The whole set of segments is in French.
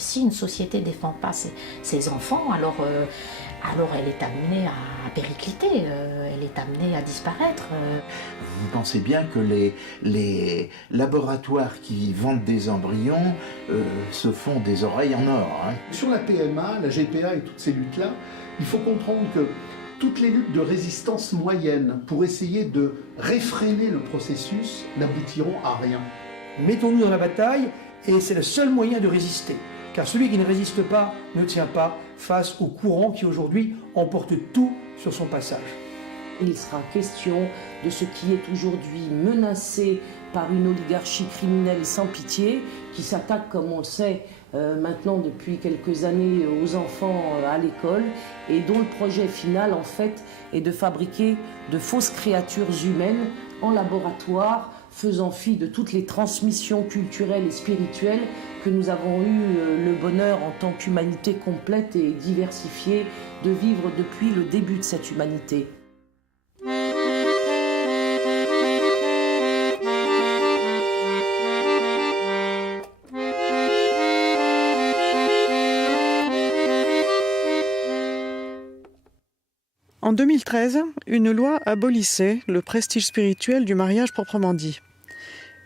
Si une société ne défend pas ses enfants, alors elle est amenée à péricliter, elle est amenée à disparaître. Vous pensez bien que les laboratoires qui vendent des embryons se font des oreilles en or. Hein. Sur la PMA, la GPA et toutes ces luttes-là, il faut comprendre que toutes les luttes de résistance moyenne pour essayer de réfréner le processus n'aboutiront à rien. Mettons-nous dans la bataille et c'est le seul moyen de résister. Car celui qui ne résiste pas ne tient pas face au courant qui aujourd'hui emporte tout sur son passage. Il sera question de ce qui est aujourd'hui menacé par une oligarchie criminelle sans pitié qui s'attaque, comme on le sait maintenant depuis quelques années, aux enfants à l'école et dont le projet final en fait est de fabriquer de fausses créatures humaines en laboratoire, faisant fi de toutes les transmissions culturelles et spirituelles que nous avons eu le bonheur en tant qu'humanité complète et diversifiée de vivre depuis le début de cette humanité. En 2013, une loi abolissait le prestige spirituel du mariage proprement dit.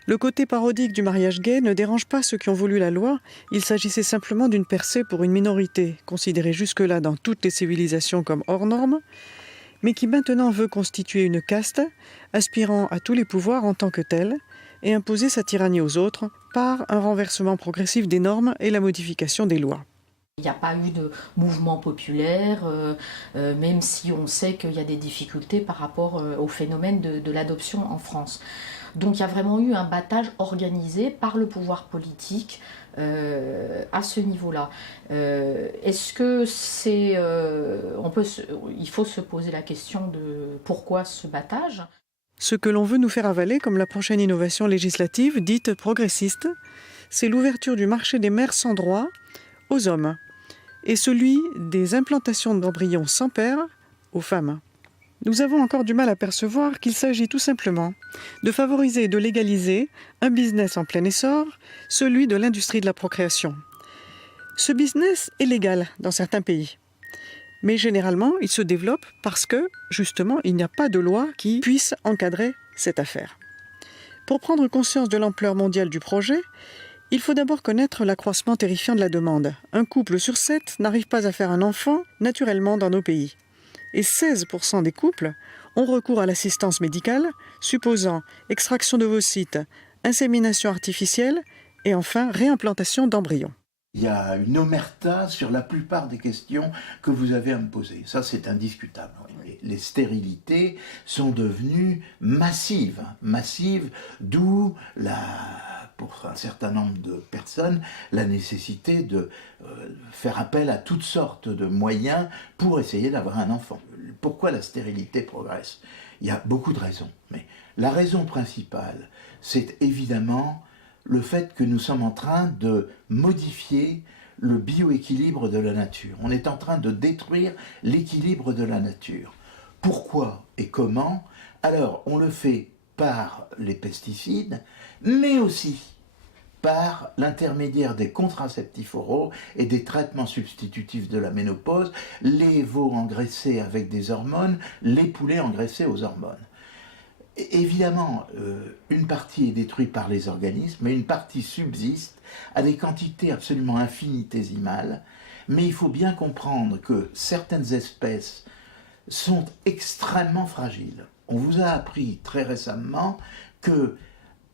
Le côté parodique du mariage gay ne dérange pas ceux qui ont voulu la loi, il s'agissait simplement d'une percée pour une minorité, considérée jusque-là dans toutes les civilisations comme hors norme, mais qui maintenant veut constituer une caste, aspirant à tous les pouvoirs en tant que telle, et imposer sa tyrannie aux autres par un renversement progressif des normes et la modification des lois. Il n'y a pas eu de mouvement populaire, même si on sait qu'il y a des difficultés par rapport au phénomène de l'adoption en France. Donc il y a vraiment eu un battage organisé par le pouvoir politique à ce niveau-là. Est-ce que c'est... il faut se poser la question de pourquoi ce battage ? Ce que l'on veut nous faire avaler comme la prochaine innovation législative dite progressiste, c'est l'ouverture du marché des mères sans droit aux hommes et celui des implantations d'embryons sans père aux femmes. Nous avons encore du mal à percevoir qu'il s'agit tout simplement de favoriser et de légaliser un business en plein essor, celui de l'industrie de la procréation. Ce business est légal dans certains pays, mais généralement il se développe parce que, justement, il n'y a pas de loi qui puisse encadrer cette affaire. Pour prendre conscience de l'ampleur mondiale du projet, il faut d'abord connaître l'accroissement terrifiant de la demande. Un couple sur 7 n'arrive pas à faire un enfant naturellement dans nos pays. Et 16% des couples ont recours à l'assistance médicale, supposant extraction d'ovocytes, insémination artificielle et enfin réimplantation d'embryons. Il y a une omerta sur la plupart des questions que vous avez à me poser. Ça, c'est indiscutable. Les stérilités sont devenues massives, d'où pour un certain nombre de personnes, la nécessité de faire appel à toutes sortes de moyens pour essayer d'avoir un enfant. Pourquoi la stérilité progresse ? Il y a beaucoup de raisons, mais la raison principale, c'est évidemment le fait que nous sommes en train de modifier le bioéquilibre de la nature. On est en train de détruire l'équilibre de la nature. Pourquoi et comment ? Alors, on le fait par les pesticides, mais aussi par l'intermédiaire des contraceptifs oraux et des traitements substitutifs de la ménopause, les veaux engraissés avec des hormones, les poulets engraissés aux hormones. Évidemment, une partie est détruite par les organismes, mais une partie subsiste à des quantités absolument infinitésimales. Mais il faut bien comprendre que certaines espèces sont extrêmement fragiles. On vous a appris très récemment que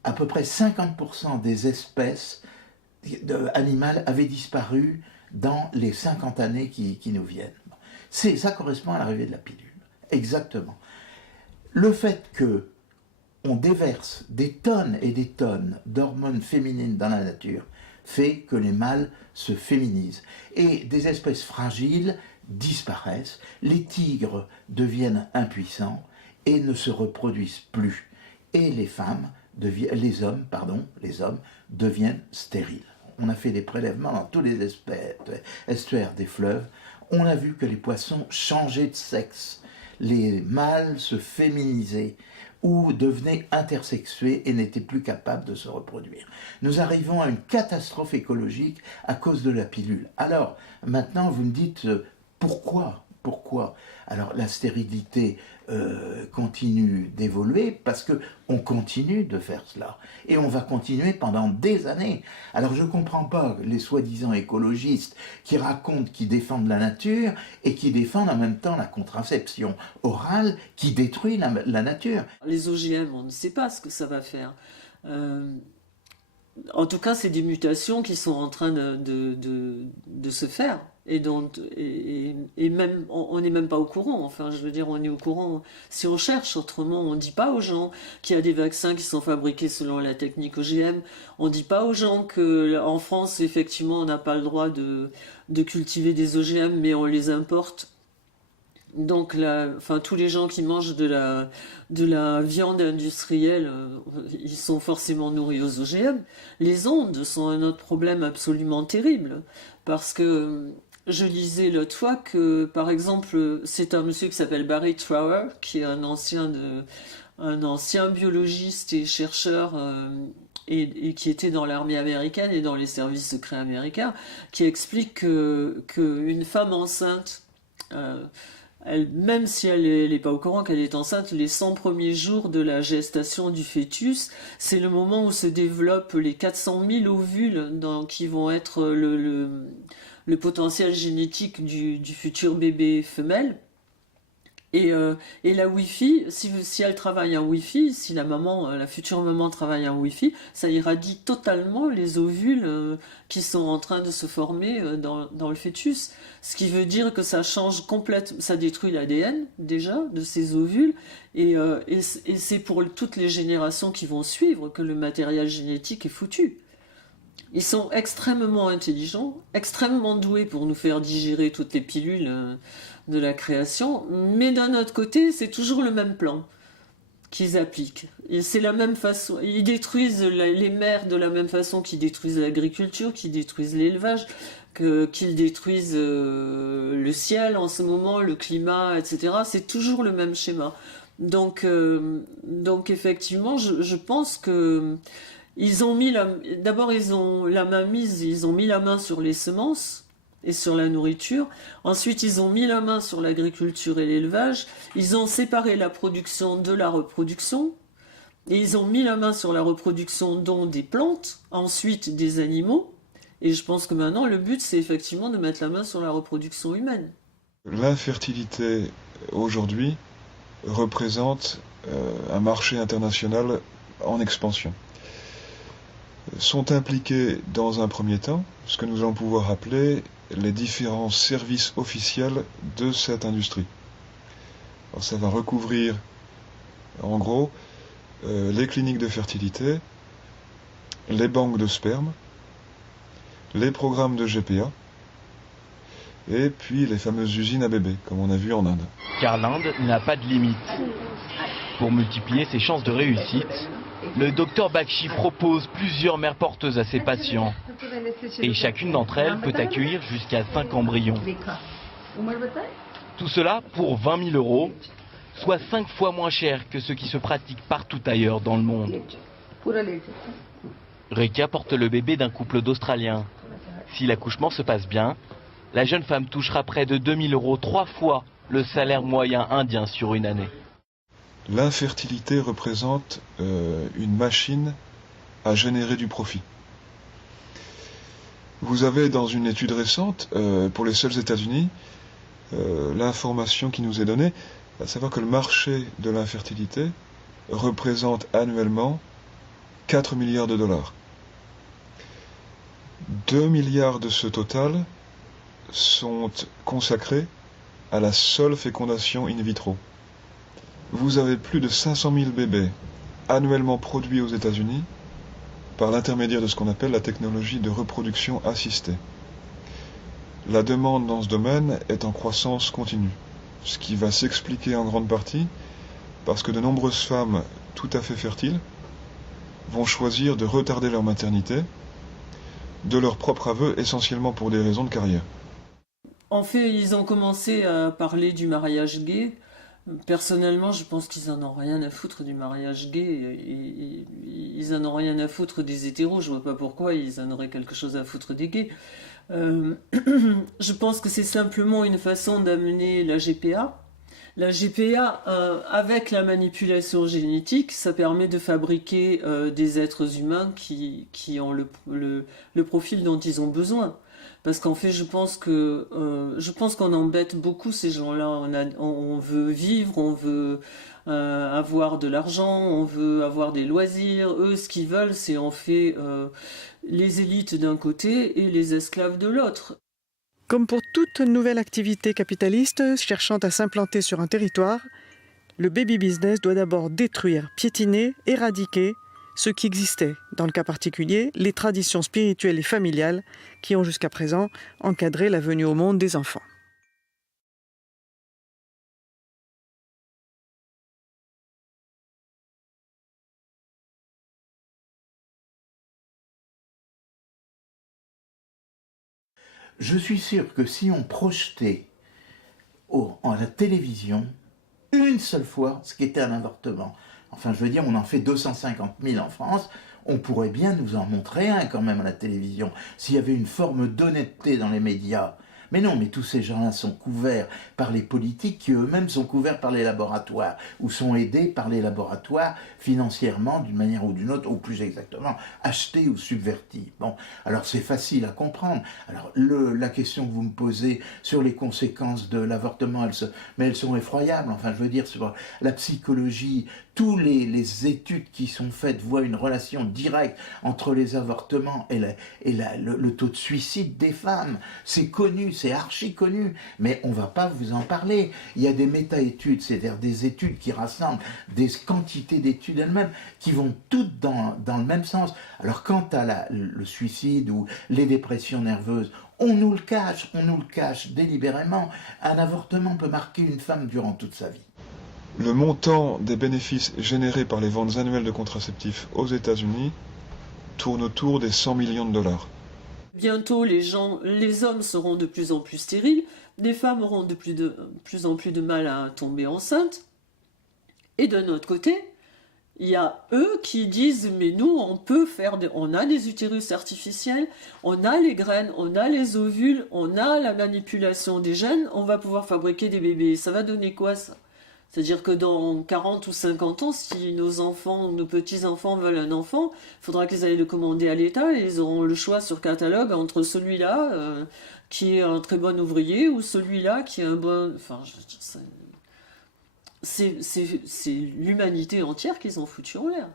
à peu près 50% des espèces animales avaient disparu dans les 50 années qui nous viennent. Ça correspond à l'arrivée de la pilule. Exactement. Le fait que on déverse des tonnes et des tonnes d'hormones féminines dans la nature fait que les mâles se féminisent. Et des espèces fragiles disparaissent, les tigres deviennent impuissants et ne se reproduisent plus. Et les hommes deviennent stériles. On a fait des prélèvements dans tous les estuaires des fleuves. On a vu que les poissons changeaient de sexe. Les mâles se féminisaient. ou devenaient intersexués et n'étaient plus capables de se reproduire. Nous arrivons à une catastrophe écologique à cause de la pilule. Alors, maintenant, vous me dites pourquoi ? Pourquoi ? Alors, la stérilité continue d'évoluer parce qu'on continue de faire cela. Et on va continuer pendant des années. Alors, je ne comprends pas les soi-disant écologistes qui racontent qu'ils défendent la nature et qui défendent en même temps la contraception orale qui détruit la nature. Les OGM, on ne sait pas ce que ça va faire. En tout cas, c'est des mutations qui sont en train de se faire. Et même, on n'est même pas au courant. Enfin, je veux dire, on est au courant si on cherche. Autrement, on ne dit pas aux gens qu'il y a des vaccins qui sont fabriqués selon la technique OGM. On ne dit pas aux gens qu'en France, effectivement, on n'a pas le droit de cultiver des OGM, mais on les importe. Donc, tous les gens qui mangent de la viande industrielle, ils sont forcément nourris aux OGM. Les ondes sont un autre problème absolument terrible, parce que je lisais l'autre fois que, par exemple, c'est un monsieur qui s'appelle Barry Trower, qui est un ancien biologiste et chercheur et qui était dans l'armée américaine et dans les services secrets américains, qui explique qu'une femme enceinte, même si elle n'est pas au courant qu'elle est enceinte, les 100 premiers jours de la gestation du fœtus, c'est le moment où se développent les 400 000 ovules qui vont être le potentiel génétique du futur bébé femelle. Et la Wi-Fi, si elle travaille en Wi-Fi, si la future maman travaille en Wi-Fi, ça irradie totalement les ovules qui sont en train de se former dans le fœtus. Ce qui veut dire que ça change complètement, ça détruit l'ADN déjà de ces ovules, et c'est pour toutes les générations qui vont suivre que le matériel génétique est foutu. Ils sont extrêmement intelligents, extrêmement doués pour nous faire digérer toutes les pilules de la création, mais d'un autre côté, c'est toujours le même plan qu'ils appliquent. Et c'est la même façon. Ils détruisent les mers de la même façon qu'ils détruisent l'agriculture, qu'ils détruisent l'élevage, qu'ils détruisent le ciel en ce moment, le climat, etc. C'est toujours le même schéma. Donc effectivement, je pense que ils ont mis d'abord ils ont mis la main sur les semences et sur la nourriture. Ensuite, ils ont mis la main sur l'agriculture et l'élevage. Ils ont séparé la production de la reproduction. Et ils ont mis la main sur la reproduction, dont des plantes, ensuite des animaux. Et je pense que maintenant, le but, c'est effectivement de mettre la main sur la reproduction humaine. L'infertilité, aujourd'hui, représente un marché international en expansion. Sont impliqués dans un premier temps ce que nous allons pouvoir appeler les différents services officiels de cette industrie. Alors ça va recouvrir en gros les cliniques de fertilité, les banques de sperme, les programmes de GPA et puis les fameuses usines à bébés comme on a vu en Inde. Car l'Inde n'a pas de limite. Pour multiplier ses chances de réussite, le docteur Bakshi propose plusieurs mères porteuses à ses patients. Et chacune d'entre elles peut accueillir jusqu'à 5 embryons. Tout cela pour 20 000 €, soit 5 fois moins cher que ce qui se pratique partout ailleurs dans le monde. Reka porte le bébé d'un couple d'Australiens. Si l'accouchement se passe bien, la jeune femme touchera près de 2 000 €, 3 fois le salaire moyen indien sur une année. L'infertilité représente une machine à générer du profit. Vous avez dans une étude récente, pour les seuls États-Unis, l'information qui nous est donnée, à savoir que le marché de l'infertilité représente annuellement 4 milliards de dollars. 2 milliards de ce total sont consacrés à la seule fécondation in vitro. Vous avez plus de 500 000 bébés annuellement produits aux États-Unis par l'intermédiaire de ce qu'on appelle la technologie de reproduction assistée. La demande dans ce domaine est en croissance continue, ce qui va s'expliquer en grande partie parce que de nombreuses femmes tout à fait fertiles vont choisir de retarder leur maternité de leur propre aveu, essentiellement pour des raisons de carrière. En fait, ils ont commencé à parler du mariage gay Personnellement, je pense qu'ils en ont rien à foutre du mariage gay, et ils en ont rien à foutre des hétéros, je vois pas pourquoi ils en auraient quelque chose à foutre des gays. Je pense que c'est simplement une façon d'amener la GPA. La GPA, avec la manipulation génétique, ça permet de fabriquer des êtres humains qui ont le profil dont ils ont besoin. Parce qu'en fait, je pense qu'on embête beaucoup ces gens-là. On veut vivre, on veut avoir de l'argent, on veut avoir des loisirs. Eux, ce qu'ils veulent, c'est en fait les élites d'un côté et les esclaves de l'autre. Comme pour toute nouvelle activité capitaliste cherchant à s'implanter sur un territoire, le baby business doit d'abord détruire, piétiner, éradiquer ce qui existait, dans le cas particulier, les traditions spirituelles et familiales qui ont jusqu'à présent encadré la venue au monde des enfants. Je suis sûr que si on projetait à la télévision une seule fois ce qu'était un avortement, enfin je veux dire on en fait 250 000 en France, on pourrait bien nous en montrer un quand même à la télévision, s'il y avait une forme d'honnêteté dans les médias. Mais non, mais tous ces gens-là sont couverts par les politiques qui eux-mêmes sont couverts par les laboratoires ou sont aidés par les laboratoires financièrement d'une manière ou d'une autre, ou plus exactement achetés ou subvertis. Bon, alors c'est facile à comprendre. Alors la question que vous me posez sur les conséquences de l'avortement, mais elles sont effroyables. Enfin, je veux dire, sur la psychologie, tous les études qui sont faites voient une relation directe entre les avortements et le taux de suicide des femmes. C'est connu, c'est archi connu, mais on ne va pas vous en parler. Il y a des méta-études, c'est-à-dire des études qui rassemblent des quantités d'études elles-mêmes qui vont toutes dans le même sens. Alors quant à le suicide ou les dépressions nerveuses, on nous le cache délibérément. Un avortement peut marquer une femme durant toute sa vie. Le montant des bénéfices générés par les ventes annuelles de contraceptifs aux États-Unis tourne autour des 100 millions de dollars. Bientôt, les hommes seront de plus en plus stériles, les femmes auront de plus en plus de mal à tomber enceintes. Et d'un autre côté, il y a eux qui disent « mais nous, on a des utérus artificiels, on a les graines, on a les ovules, on a la manipulation des gènes, on va pouvoir fabriquer des bébés. Ça va donner quoi ça ?» C'est-à-dire que dans 40 ou 50 ans, si nos petits-enfants veulent un enfant, il faudra qu'ils aillent le commander à l'État et ils auront le choix sur catalogue entre celui-là qui est un très bon ouvrier ou celui-là qui est un bon... Enfin, je veux dire, c'est l'humanité entière qu'ils ont foutu en l'air.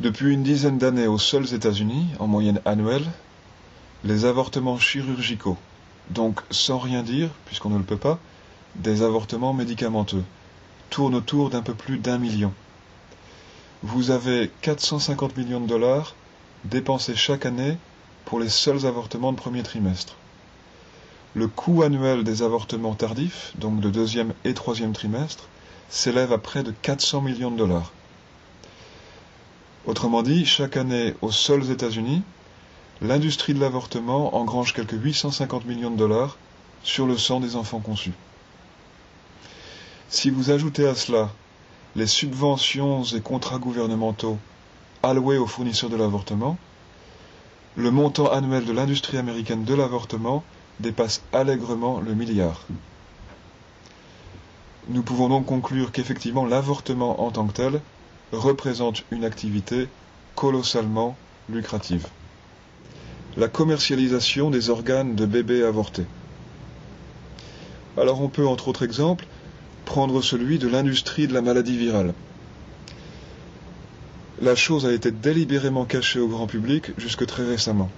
Depuis une dizaine d'années aux seuls États-Unis, en moyenne annuelle, les avortements chirurgicaux, donc sans rien dire, puisqu'on ne le peut pas, des avortements médicamenteux, tournent autour d'un peu plus d'1 million. Vous avez 450 millions de dollars dépensés chaque année pour les seuls avortements de premier trimestre. Le coût annuel des avortements tardifs, donc de deuxième et troisième trimestre, s'élève à près de 400 millions de dollars. Autrement dit, chaque année aux seuls États-Unis, l'industrie de l'avortement engrange quelques 850 millions de dollars sur le sang des enfants conçus. Si vous ajoutez à cela les subventions et contrats gouvernementaux alloués aux fournisseurs de l'avortement, le montant annuel de l'industrie américaine de l'avortement dépasse allègrement le milliard. Nous pouvons donc conclure qu'effectivement l'avortement en tant que tel représente une activité colossalement lucrative. La commercialisation des organes de bébés avortés. Alors on peut, entre autres exemples, prendre celui de l'industrie de la maladie virale. La chose a été délibérément cachée au grand public jusque très récemment.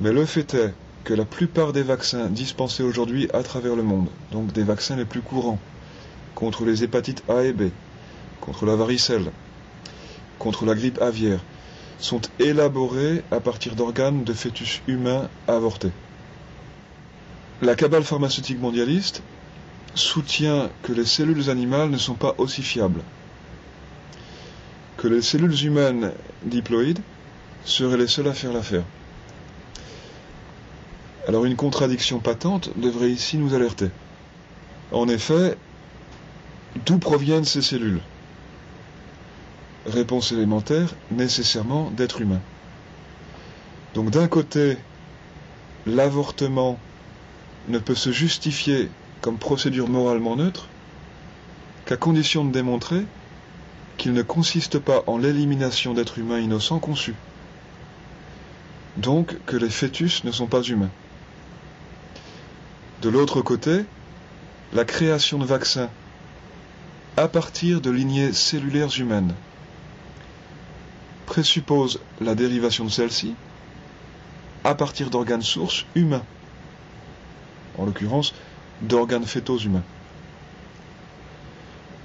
Mais le fait est que la plupart des vaccins dispensés aujourd'hui à travers le monde, donc des vaccins les plus courants, contre les hépatites A et B, contre la varicelle, contre la grippe aviaire, sont élaborés à partir d'organes de fœtus humains avortés. La cabale pharmaceutique mondialiste soutient que les cellules animales ne sont pas aussi fiables. que les cellules humaines diploïdes seraient les seules à faire l'affaire. Alors une contradiction patente devrait ici nous alerter. En effet, d'où proviennent ces cellules? Réponse élémentaire, nécessairement d'êtres humains. Donc d'un côté, l'avortement ne peut se justifier comme procédure moralement neutre qu'à condition de démontrer qu'il ne consiste pas en l'élimination d'êtres humains innocents conçus. Donc que les fœtus ne sont pas humains. De l'autre côté, la création de vaccins à partir de lignées cellulaires humaines présuppose la dérivation de celles-ci à partir d'organes sources humains, en l'occurrence d'organes fœtaux humains.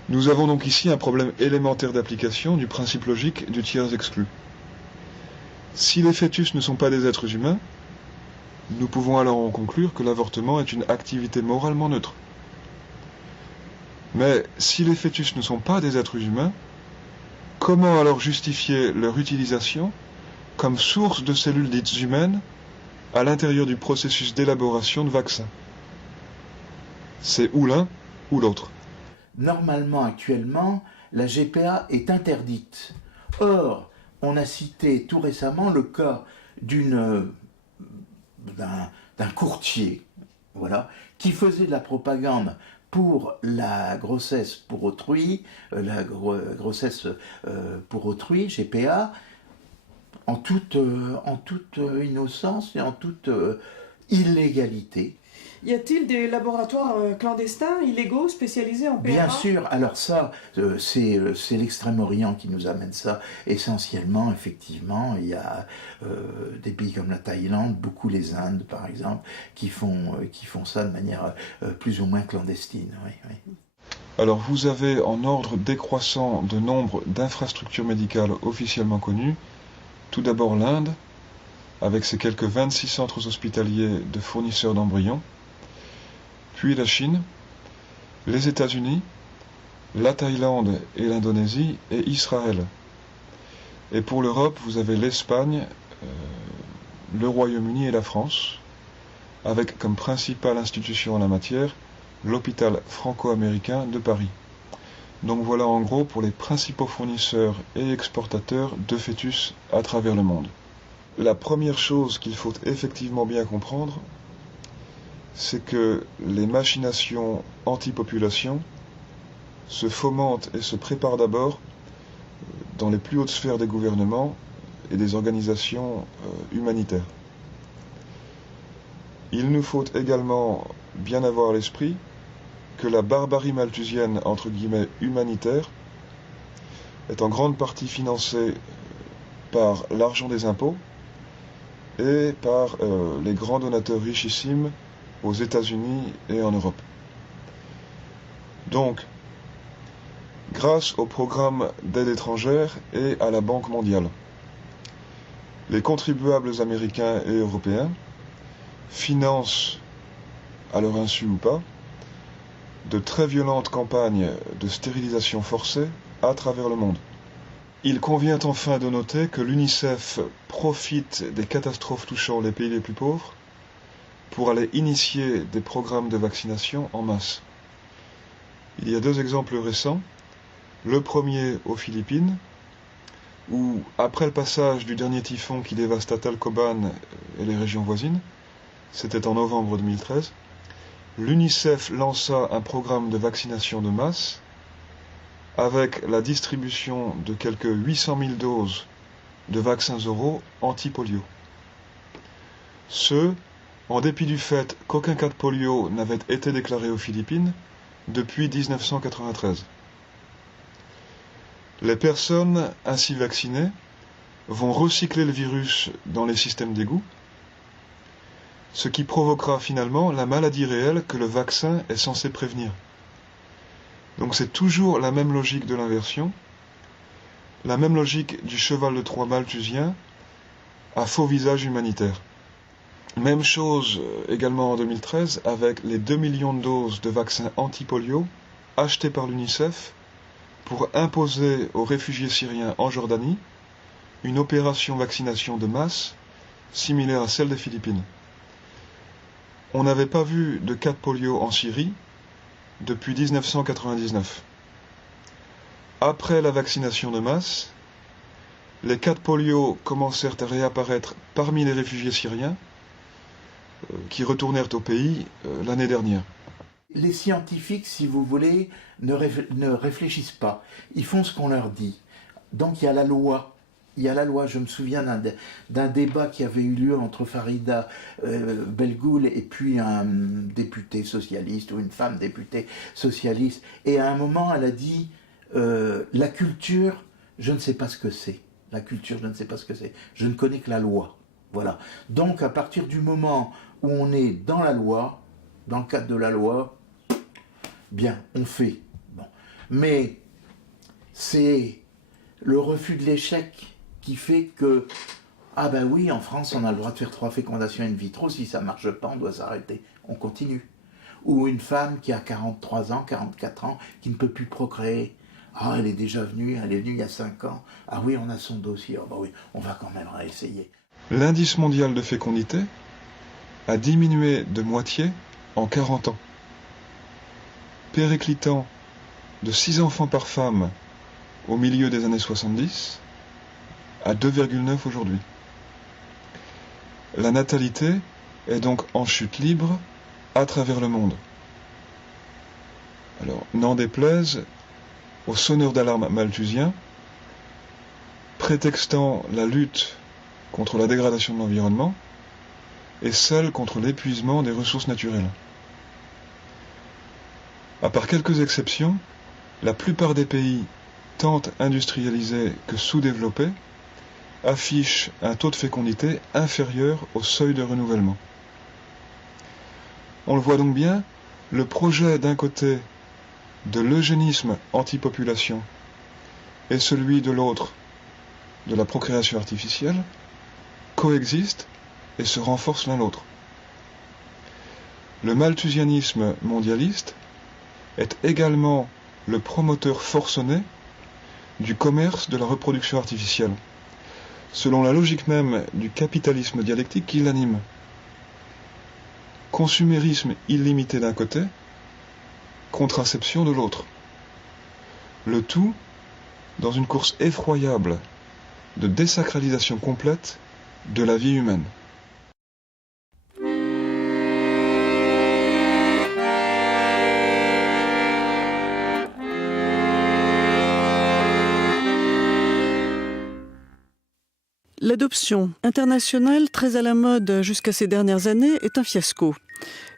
Nous avons donc ici un problème élémentaire d'application du principe logique du tiers exclu. Si les fœtus ne sont pas des êtres humains, nous pouvons alors en conclure que l'avortement est une activité moralement neutre. Mais si les fœtus ne sont pas des êtres humains, comment alors justifier leur utilisation comme source de cellules dites humaines à l'intérieur du processus d'élaboration de vaccins? C'est ou l'un ou l'autre. Normalement, actuellement, la GPA est interdite. Or, on a cité tout récemment le cas d'un courtier, voilà, qui faisait de la propagande pour la grossesse pour autrui, GPA, en toute innocence et en toute illégalité. Y a-t-il des laboratoires clandestins, illégaux, spécialisés en PRA? Bien sûr, alors ça, c'est l'Extrême-Orient qui nous amène ça. Essentiellement, effectivement, il y a des pays comme la Thaïlande, beaucoup les Indes par exemple, qui font ça de manière plus ou moins clandestine. Oui, oui. Alors vous avez en ordre décroissant de nombre d'infrastructures médicales officiellement connues, tout d'abord l'Inde, avec ses quelques 26 centres hospitaliers de fournisseurs d'embryons, puis la Chine, les États-Unis, la Thaïlande et l'Indonésie, et Israël. Et pour l'Europe, vous avez l'Espagne, le Royaume-Uni et la France, avec comme principale institution en la matière l'hôpital franco-américain de Paris. Donc voilà en gros pour les principaux fournisseurs et exportateurs de fœtus à travers le monde. La première chose qu'il faut effectivement bien comprendre, c'est que les machinations anti-population se fomentent et se préparent d'abord dans les plus hautes sphères des gouvernements et des organisations humanitaires. Il nous faut également bien avoir à l'esprit que la barbarie malthusienne, entre guillemets, humanitaire, est en grande partie financée par l'argent des impôts et par les grands donateurs richissimes aux États-Unis et en Europe. Donc, grâce au programme d'aide étrangère et à la Banque mondiale, les contribuables américains et européens financent, à leur insu ou pas, de très violentes campagnes de stérilisation forcée à travers le monde. Il convient enfin de noter que l'UNICEF profite des catastrophes touchant les pays les plus pauvres pour aller initier des programmes de vaccination en masse. Il y a deux exemples récents. Le premier aux Philippines, où après le passage du dernier typhon qui dévasta Tacloban et les régions voisines, c'était en novembre 2013, l'UNICEF lança un programme de vaccination de masse avec la distribution de quelques 800 000 doses de vaccins oraux anti-polio. Ce, en dépit du fait qu'aucun cas de polio n'avait été déclaré aux Philippines depuis 1993. Les personnes ainsi vaccinées vont recycler le virus dans les systèmes d'égout, ce qui provoquera finalement la maladie réelle que le vaccin est censé prévenir. Donc c'est toujours la même logique de l'inversion, la même logique du cheval de Troie malthusien à faux visage humanitaire. Même chose également en 2013 avec les 2 millions de doses de vaccins anti-polio achetées par l'UNICEF pour imposer aux réfugiés syriens en Jordanie une opération vaccination de masse similaire à celle des Philippines. On n'avait pas vu de cas de polio en Syrie depuis 1999. Après la vaccination de masse, les cas de polio commencèrent à réapparaître parmi les réfugiés syriens qui retournèrent au pays l'année dernière. Les scientifiques, si vous voulez, ne réfléchissent pas. Ils font ce qu'on leur dit. Donc il y a la loi. Il y a la loi. Je me souviens d'un débat qui avait eu lieu entre Farida Belgoul et puis un député socialiste ou une femme députée socialiste. Et à un moment, elle a dit la culture, je ne sais pas ce que c'est. La culture, je ne sais pas ce que c'est. Je ne connais que la loi. Voilà. Donc à partir du moment où on est dans la loi, dans le cadre de la loi, bien, on fait. Bon. Mais c'est le refus de l'échec qui fait que, ah ben oui, en France, on a le droit de faire 3 fécondations in vitro, si ça ne marche pas, on doit s'arrêter. On continue. Ou une femme qui a 43 ans, 44 ans, qui ne peut plus procréer. Ah, elle est déjà venue, elle est venue il y a 5 ans. Ah oui, on a son dossier. Ah ben oui, on va quand même réessayer. L'indice mondial de fécondité a diminué de moitié en 40 ans, périclitant de 6 enfants par femme au milieu des années 70 à 2,9 aujourd'hui. La natalité est donc en chute libre à travers le monde. Alors, n'en déplaise aux sonneurs d'alarme malthusiens, prétextant la lutte contre la dégradation de l'environnement et celle contre l'épuisement des ressources naturelles. À part quelques exceptions, la plupart des pays, tant industrialisés que sous-développés, affichent un taux de fécondité inférieur au seuil de renouvellement. On le voit donc bien, le projet d'un côté de l'eugénisme anti-population et celui de l'autre de la procréation artificielle coexistent et se renforcent l'un l'autre. Le malthusianisme mondialiste est également le promoteur forcené du commerce de la reproduction artificielle, selon la logique même du capitalisme dialectique qui l'anime. Consumérisme illimité d'un côté, contraception de l'autre. Le tout dans une course effroyable de désacralisation complète de la vie humaine. L'adoption internationale, très à la mode jusqu'à ces dernières années, est un fiasco.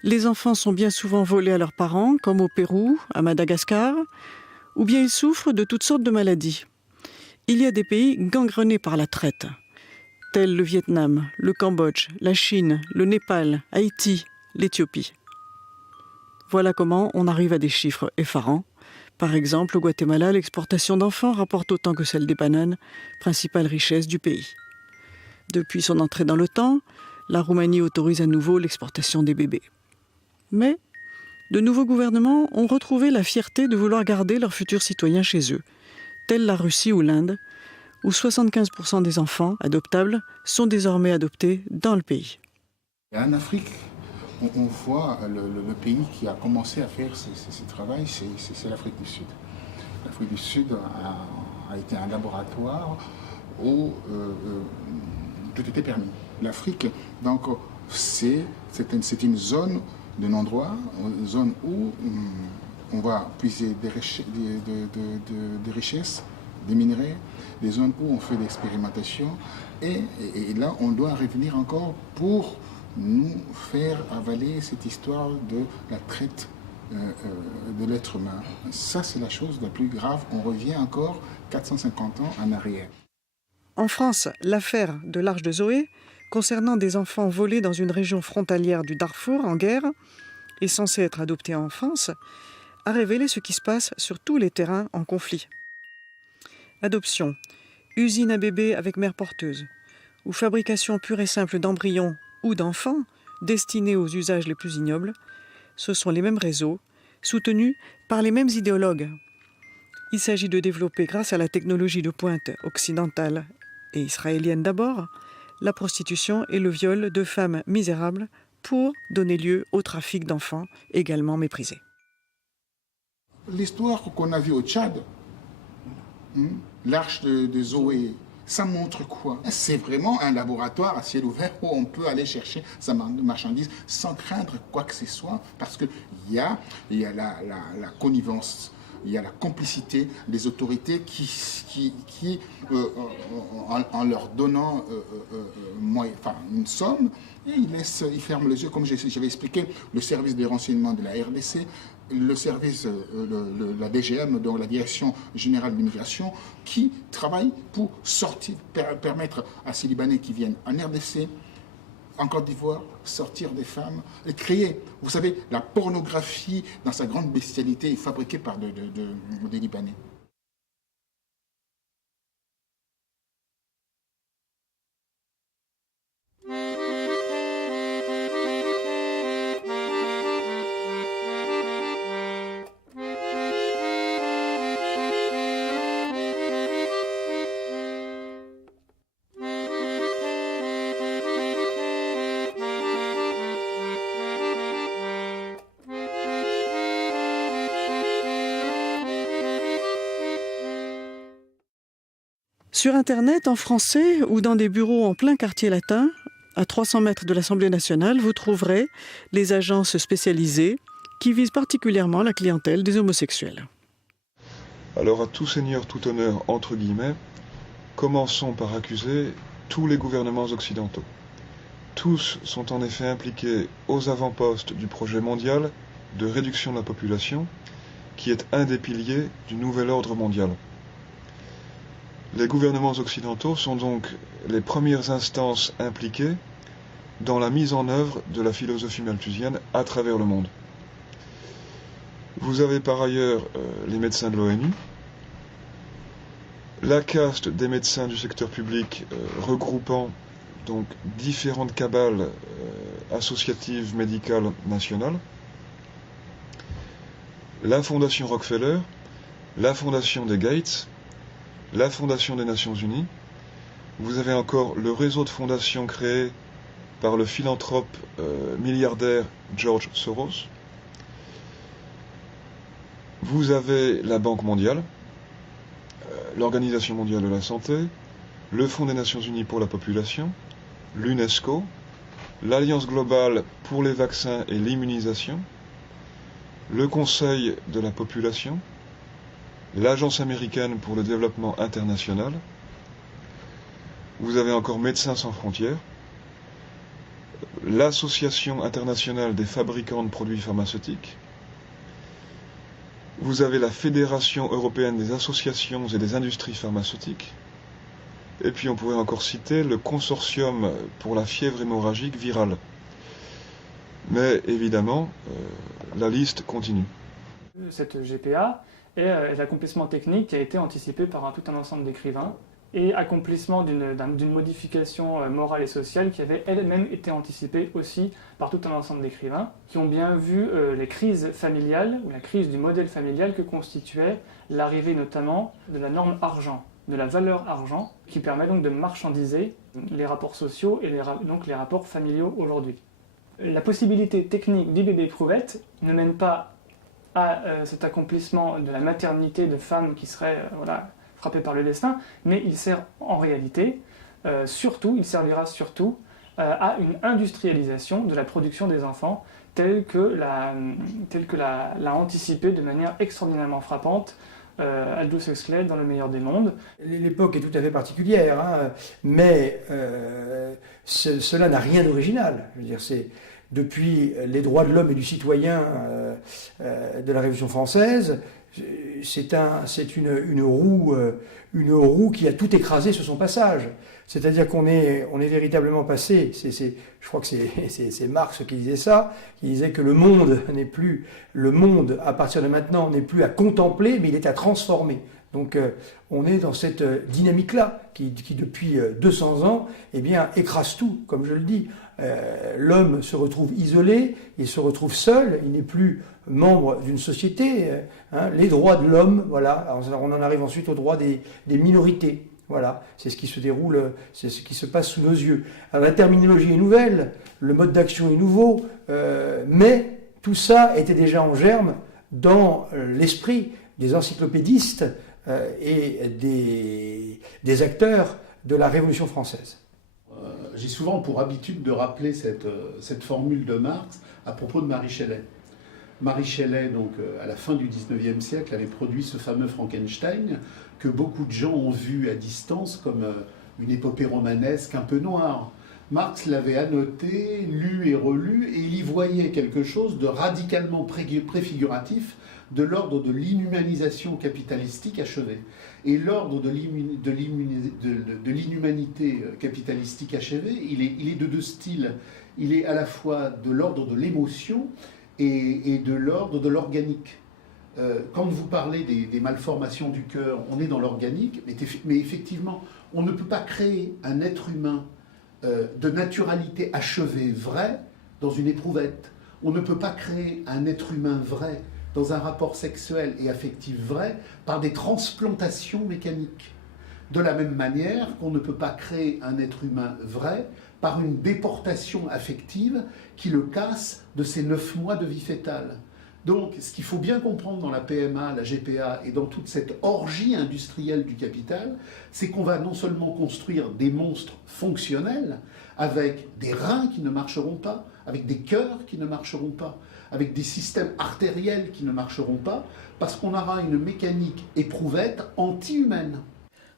Les enfants sont bien souvent volés à leurs parents, comme au Pérou, à Madagascar, ou bien ils souffrent de toutes sortes de maladies. Il y a des pays gangrenés par la traite, tels le Vietnam, le Cambodge, la Chine, le Népal, Haïti, l'Éthiopie. Voilà comment on arrive à des chiffres effarants. Par exemple, au Guatemala, l'exportation d'enfants rapporte autant que celle des bananes, principale richesse du pays. Depuis son entrée dans l'OTAN, la Roumanie autorise à nouveau l'exportation des bébés. Mais de nouveaux gouvernements ont retrouvé la fierté de vouloir garder leurs futurs citoyens chez eux, telle la Russie ou l'Inde, où 75% des enfants adoptables sont désormais adoptés dans le pays. En Afrique, on voit le pays qui a commencé à faire ce travail, c'est l'Afrique du Sud. L'Afrique du Sud a été un laboratoire où tout était permis. L'Afrique, donc, c'est une zone d'un endroit, une zone où on va puiser des richesses, des minerais, des zones où on fait l'expérimentation. Et là, on doit revenir encore pour nous faire avaler cette histoire de la traite de l'être humain. Ça, c'est la chose la plus grave. On revient encore 450 ans en arrière. En France, l'affaire de l'Arche de Zoé, concernant des enfants volés dans une région frontalière du Darfour en guerre et censés être adoptés en France, a révélé ce qui se passe sur tous les terrains en conflit. Adoption, usine à bébés avec mère porteuse, ou fabrication pure et simple d'embryons ou d'enfants destinés aux usages les plus ignobles, ce sont les mêmes réseaux, soutenus par les mêmes idéologues. Il s'agit de développer, grâce à la technologie de pointe occidentale et israélienne d'abord, la prostitution et le viol de femmes misérables pour donner lieu au trafic d'enfants également méprisés. L'histoire qu'on a vue au Tchad, l'arche de Zoé, ça montre quoi? C'est vraiment un laboratoire à ciel ouvert où on peut aller chercher sa marchandise sans craindre quoi que ce soit, parce qu'il y a la connivence, il y a la complicité des autorités qui en leur donnant une somme, et ils ferment les yeux, comme j'avais expliqué, le service de renseignement de la RDC, le service, la DGM, donc la Direction Générale de l'Immigration, qui travaille pour permettre à ces Libanais qui viennent en RDC, en Côte d'Ivoire, sortir des femmes et créer, vous savez, la pornographie dans sa grande bestialité est fabriquée par des Libanais. Sur Internet, en français ou dans des bureaux en plein quartier latin, à 300 mètres de l'Assemblée nationale, vous trouverez les agences spécialisées qui visent particulièrement la clientèle des homosexuels. Alors à tout seigneur, tout honneur, entre guillemets, commençons par accuser tous les gouvernements occidentaux. Tous sont en effet impliqués aux avant-postes du projet mondial de réduction de la population, qui est un des piliers du nouvel ordre mondial. Les gouvernements occidentaux sont donc les premières instances impliquées dans la mise en œuvre de la philosophie malthusienne à travers le monde. Vous avez par ailleurs les médecins de l'ONU, la caste des médecins du secteur public regroupant donc différentes cabales associatives médicales nationales, la Fondation Rockefeller, la Fondation des Gates, la Fondation des Nations Unies. Vous avez encore le réseau de fondations créé par le philanthrope milliardaire George Soros. Vous avez la Banque mondiale, l'Organisation mondiale de la santé, le Fonds des Nations Unies pour la population, l'UNESCO, l'Alliance globale pour les vaccins et l'immunisation, le Conseil de la population, l'Agence américaine pour le développement international. Vous avez encore Médecins sans frontières, l'Association internationale des fabricants de produits pharmaceutiques. Vous avez la Fédération européenne des associations et des industries pharmaceutiques. Et puis on pourrait encore citer le Consortium pour la fièvre hémorragique virale. Mais évidemment, la liste continue. Cette GPA est l'accomplissement technique qui a été anticipé par tout un ensemble d'écrivains et accomplissement d'une modification morale et sociale qui avait elle-même été anticipée aussi par tout un ensemble d'écrivains qui ont bien vu les crises familiales ou la crise du modèle familial que constituait l'arrivée notamment de la norme argent, de la valeur argent, qui permet donc de marchandiser les rapports sociaux et donc les rapports familiaux aujourd'hui. La possibilité technique du bébé éprouvette ne mène pas à cet accomplissement de la maternité de femmes qui seraient frappées par le destin, mais il sert en réalité, il servira surtout à une industrialisation de la production des enfants telle que l'a anticipé de manière extraordinairement frappante Aldous Huxley dans Le meilleur des mondes. L'époque est tout à fait particulière, mais cela n'a rien d'original. Je veux dire, c'est depuis les droits de l'homme et du citoyen de la Révolution française, c'est une roue qui a tout écrasé sur son passage. C'est-à-dire qu'on est véritablement passé, je crois que c'est Marx qui disait ça, qui disait que le monde, à partir de maintenant, n'est plus à contempler, mais il est à transformer. Donc on est dans cette dynamique-là qui depuis 200 ans écrase tout, comme je le dis. L'homme se retrouve isolé, il se retrouve seul, il n'est plus membre d'une société. Les droits de l'homme, voilà. Alors, on en arrive ensuite aux droits des minorités. Voilà, c'est ce qui se déroule, c'est ce qui se passe sous nos yeux. Alors, la terminologie est nouvelle, le mode d'action est nouveau, mais tout ça était déjà en germe dans l'esprit des encyclopédistes et des acteurs de la Révolution française. J'ai souvent pour habitude de rappeler cette formule de Marx à propos de Marie Shelley. Marie Shelley, donc, à la fin du XIXe siècle, avait produit ce fameux Frankenstein que beaucoup de gens ont vu à distance comme une épopée romanesque un peu noire. Marx l'avait annoté, lu et relu, et il y voyait quelque chose de radicalement préfiguratif de l'ordre de l'inhumanisation capitalistique achevée. Et l'ordre de l'inhumanité capitalistique achevée, il est de deux styles. Il est à la fois de l'ordre de l'émotion et de l'ordre de l'organique. Quand vous parlez des malformations du cœur, on est dans l'organique, mais effectivement, on ne peut pas créer un être humain de naturalité achevée, vraie, dans une éprouvette. On ne peut pas créer un être humain vrai dans un rapport sexuel et affectif vrai par des transplantations mécaniques. De la même manière qu'on ne peut pas créer un être humain vrai par une déportation affective qui le casse de ses 9 mois de vie fétale. Donc, ce qu'il faut bien comprendre dans la PMA, la GPA et dans toute cette orgie industrielle du capital, c'est qu'on va non seulement construire des monstres fonctionnels, avec des reins qui ne marcheront pas, avec des cœurs qui ne marcheront pas, avec des systèmes artériels qui ne marcheront pas, parce qu'on aura une mécanique éprouvette anti-humaine.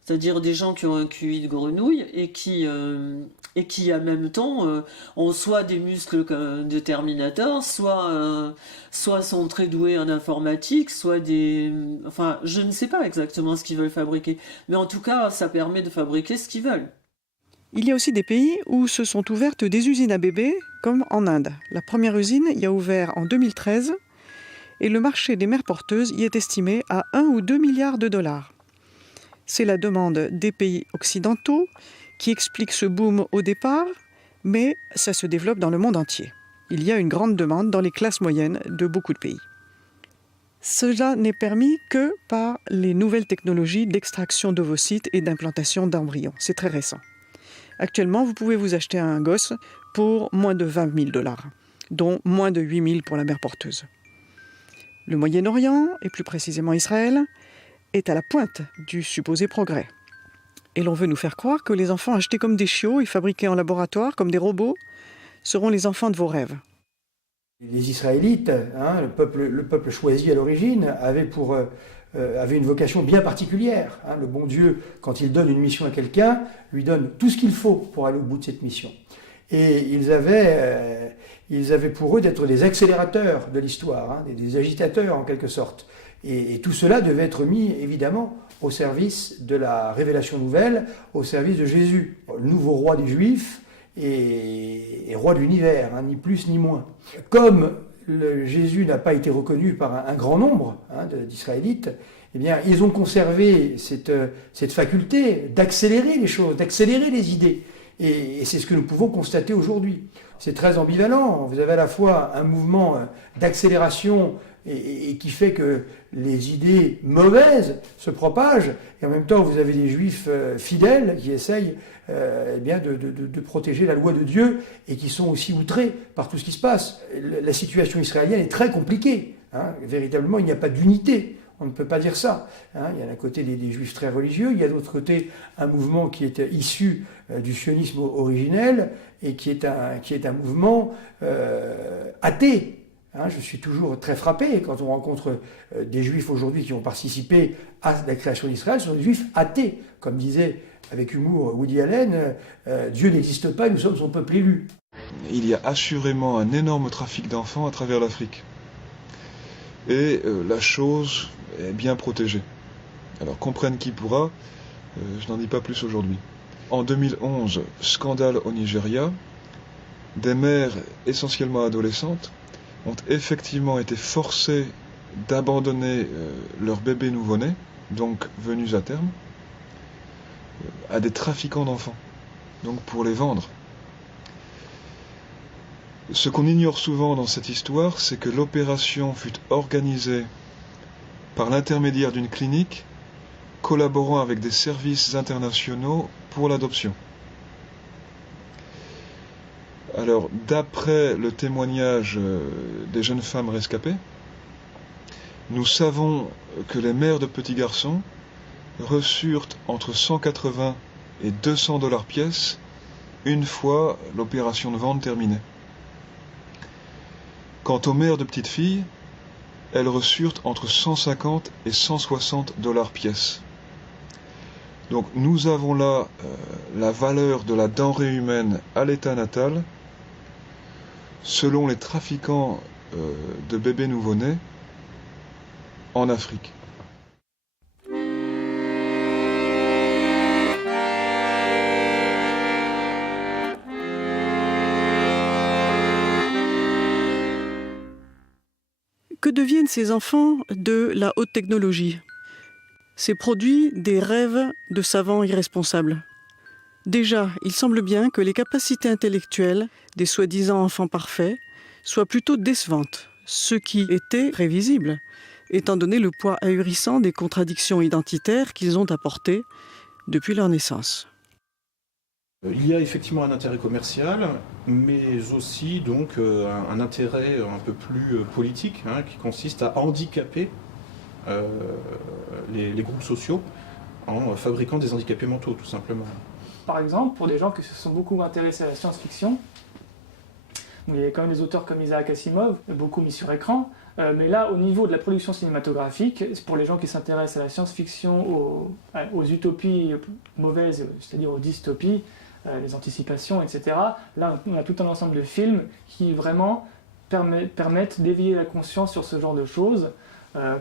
C'est-à-dire des gens qui ont un QI de grenouille et qui en même temps ont soit des muscles de Terminator, soit sont très doués en informatique, soit des... Enfin, je ne sais pas exactement ce qu'ils veulent fabriquer. Mais en tout cas, ça permet de fabriquer ce qu'ils veulent. Il y a aussi des pays où se sont ouvertes des usines à bébés, comme en Inde. La première usine y a ouvert en 2013 et le marché des mères porteuses y est estimé à 1 ou 2 milliards de dollars. C'est la demande des pays occidentaux qui explique ce boom au départ, mais ça se développe dans le monde entier. Il y a une grande demande dans les classes moyennes de beaucoup de pays. Cela n'est permis que par les nouvelles technologies d'extraction d'ovocytes et d'implantation d'embryons. C'est très récent. Actuellement, vous pouvez vous acheter un gosse pour moins de 20 000 $, dont moins de 8 000 pour la mère porteuse. Le Moyen-Orient, et plus précisément Israël, est à la pointe du supposé progrès. Et l'on veut nous faire croire que les enfants achetés comme des chiots et fabriqués en laboratoire comme des robots seront les enfants de vos rêves. Les Israélites, le peuple choisi à l'origine, avait une vocation bien particulière. Le bon Dieu, quand il donne une mission à quelqu'un, lui donne tout ce qu'il faut pour aller au bout de cette mission. Et ils avaient pour eux d'être des accélérateurs de l'histoire, des agitateurs en quelque sorte. Et tout cela devait être mis, évidemment, au service de la révélation nouvelle, au service de Jésus, le nouveau roi des Juifs et roi de l'univers, ni plus ni moins. Comme Jésus n'a pas été reconnu par un grand nombre d'Israélites, eh bien, ils ont conservé cette faculté d'accélérer les choses, d'accélérer les idées. Et c'est ce que nous pouvons constater aujourd'hui. C'est très ambivalent. Vous avez à la fois un mouvement d'accélération et qui fait que les idées mauvaises se propagent, et en même temps vous avez des juifs fidèles qui essayent de protéger la loi de Dieu et qui sont aussi outrés par tout ce qui se passe. La situation israélienne est très compliquée. Véritablement, il n'y a pas d'unité. On ne peut pas dire ça. Il y a d'un côté des juifs très religieux, il y a d'autre côté un mouvement qui est issu du sionisme originel et qui est un mouvement athée. Je suis toujours très frappé quand on rencontre des juifs aujourd'hui qui ont participé à la création d'Israël, ce sont des juifs athées. Comme disait avec humour Woody Allen, Dieu n'existe pas, nous sommes son peuple élu. Il y a assurément un énorme trafic d'enfants à travers l'Afrique. Et la chose est bien protégée. Alors comprenne qui pourra, je n'en dis pas plus aujourd'hui. En 2011, scandale au Nigeria, des mères essentiellement adolescentes ont effectivement été forcées d'abandonner leur bébé nouveau-né donc venus à terme, à des trafiquants d'enfants, donc pour les vendre. Ce qu'on ignore souvent dans cette histoire, c'est que l'opération fut organisée par l'intermédiaire d'une clinique collaborant avec des services internationaux pour l'adoption. Alors, d'après le témoignage des jeunes femmes rescapées, nous savons que les mères de petits garçons reçurent entre 180 et 200 $ pièce une fois l'opération de vente terminée. Quant aux mères de petites filles, elles reçurent entre 150 et 160 $ pièce. Donc nous avons là la valeur de la denrée humaine à l'état natal, selon les trafiquants de bébés nouveau-nés en Afrique. Que deviennent ces enfants de la haute technologie? Ces produits des rêves de savants irresponsables. Déjà, il semble bien que les capacités intellectuelles des soi-disant enfants parfaits soient plutôt décevantes, ce qui était prévisible, étant donné le poids ahurissant des contradictions identitaires qu'ils ont apportées depuis leur naissance. Il y a effectivement un intérêt commercial, mais aussi donc un intérêt un peu plus politique, qui consiste à handicaper les groupes sociaux en fabriquant des handicapés mentaux, tout simplement. Par exemple, pour des gens qui se sont beaucoup intéressés à la science-fiction, il y a quand même des auteurs comme Isaac Asimov, beaucoup mis sur écran, mais là, au niveau de la production cinématographique, pour les gens qui s'intéressent à la science-fiction, aux utopies mauvaises, c'est-à-dire aux dystopies, les anticipations, etc., là, on a tout un ensemble de films qui vraiment permettent d'éveiller la conscience sur ce genre de choses.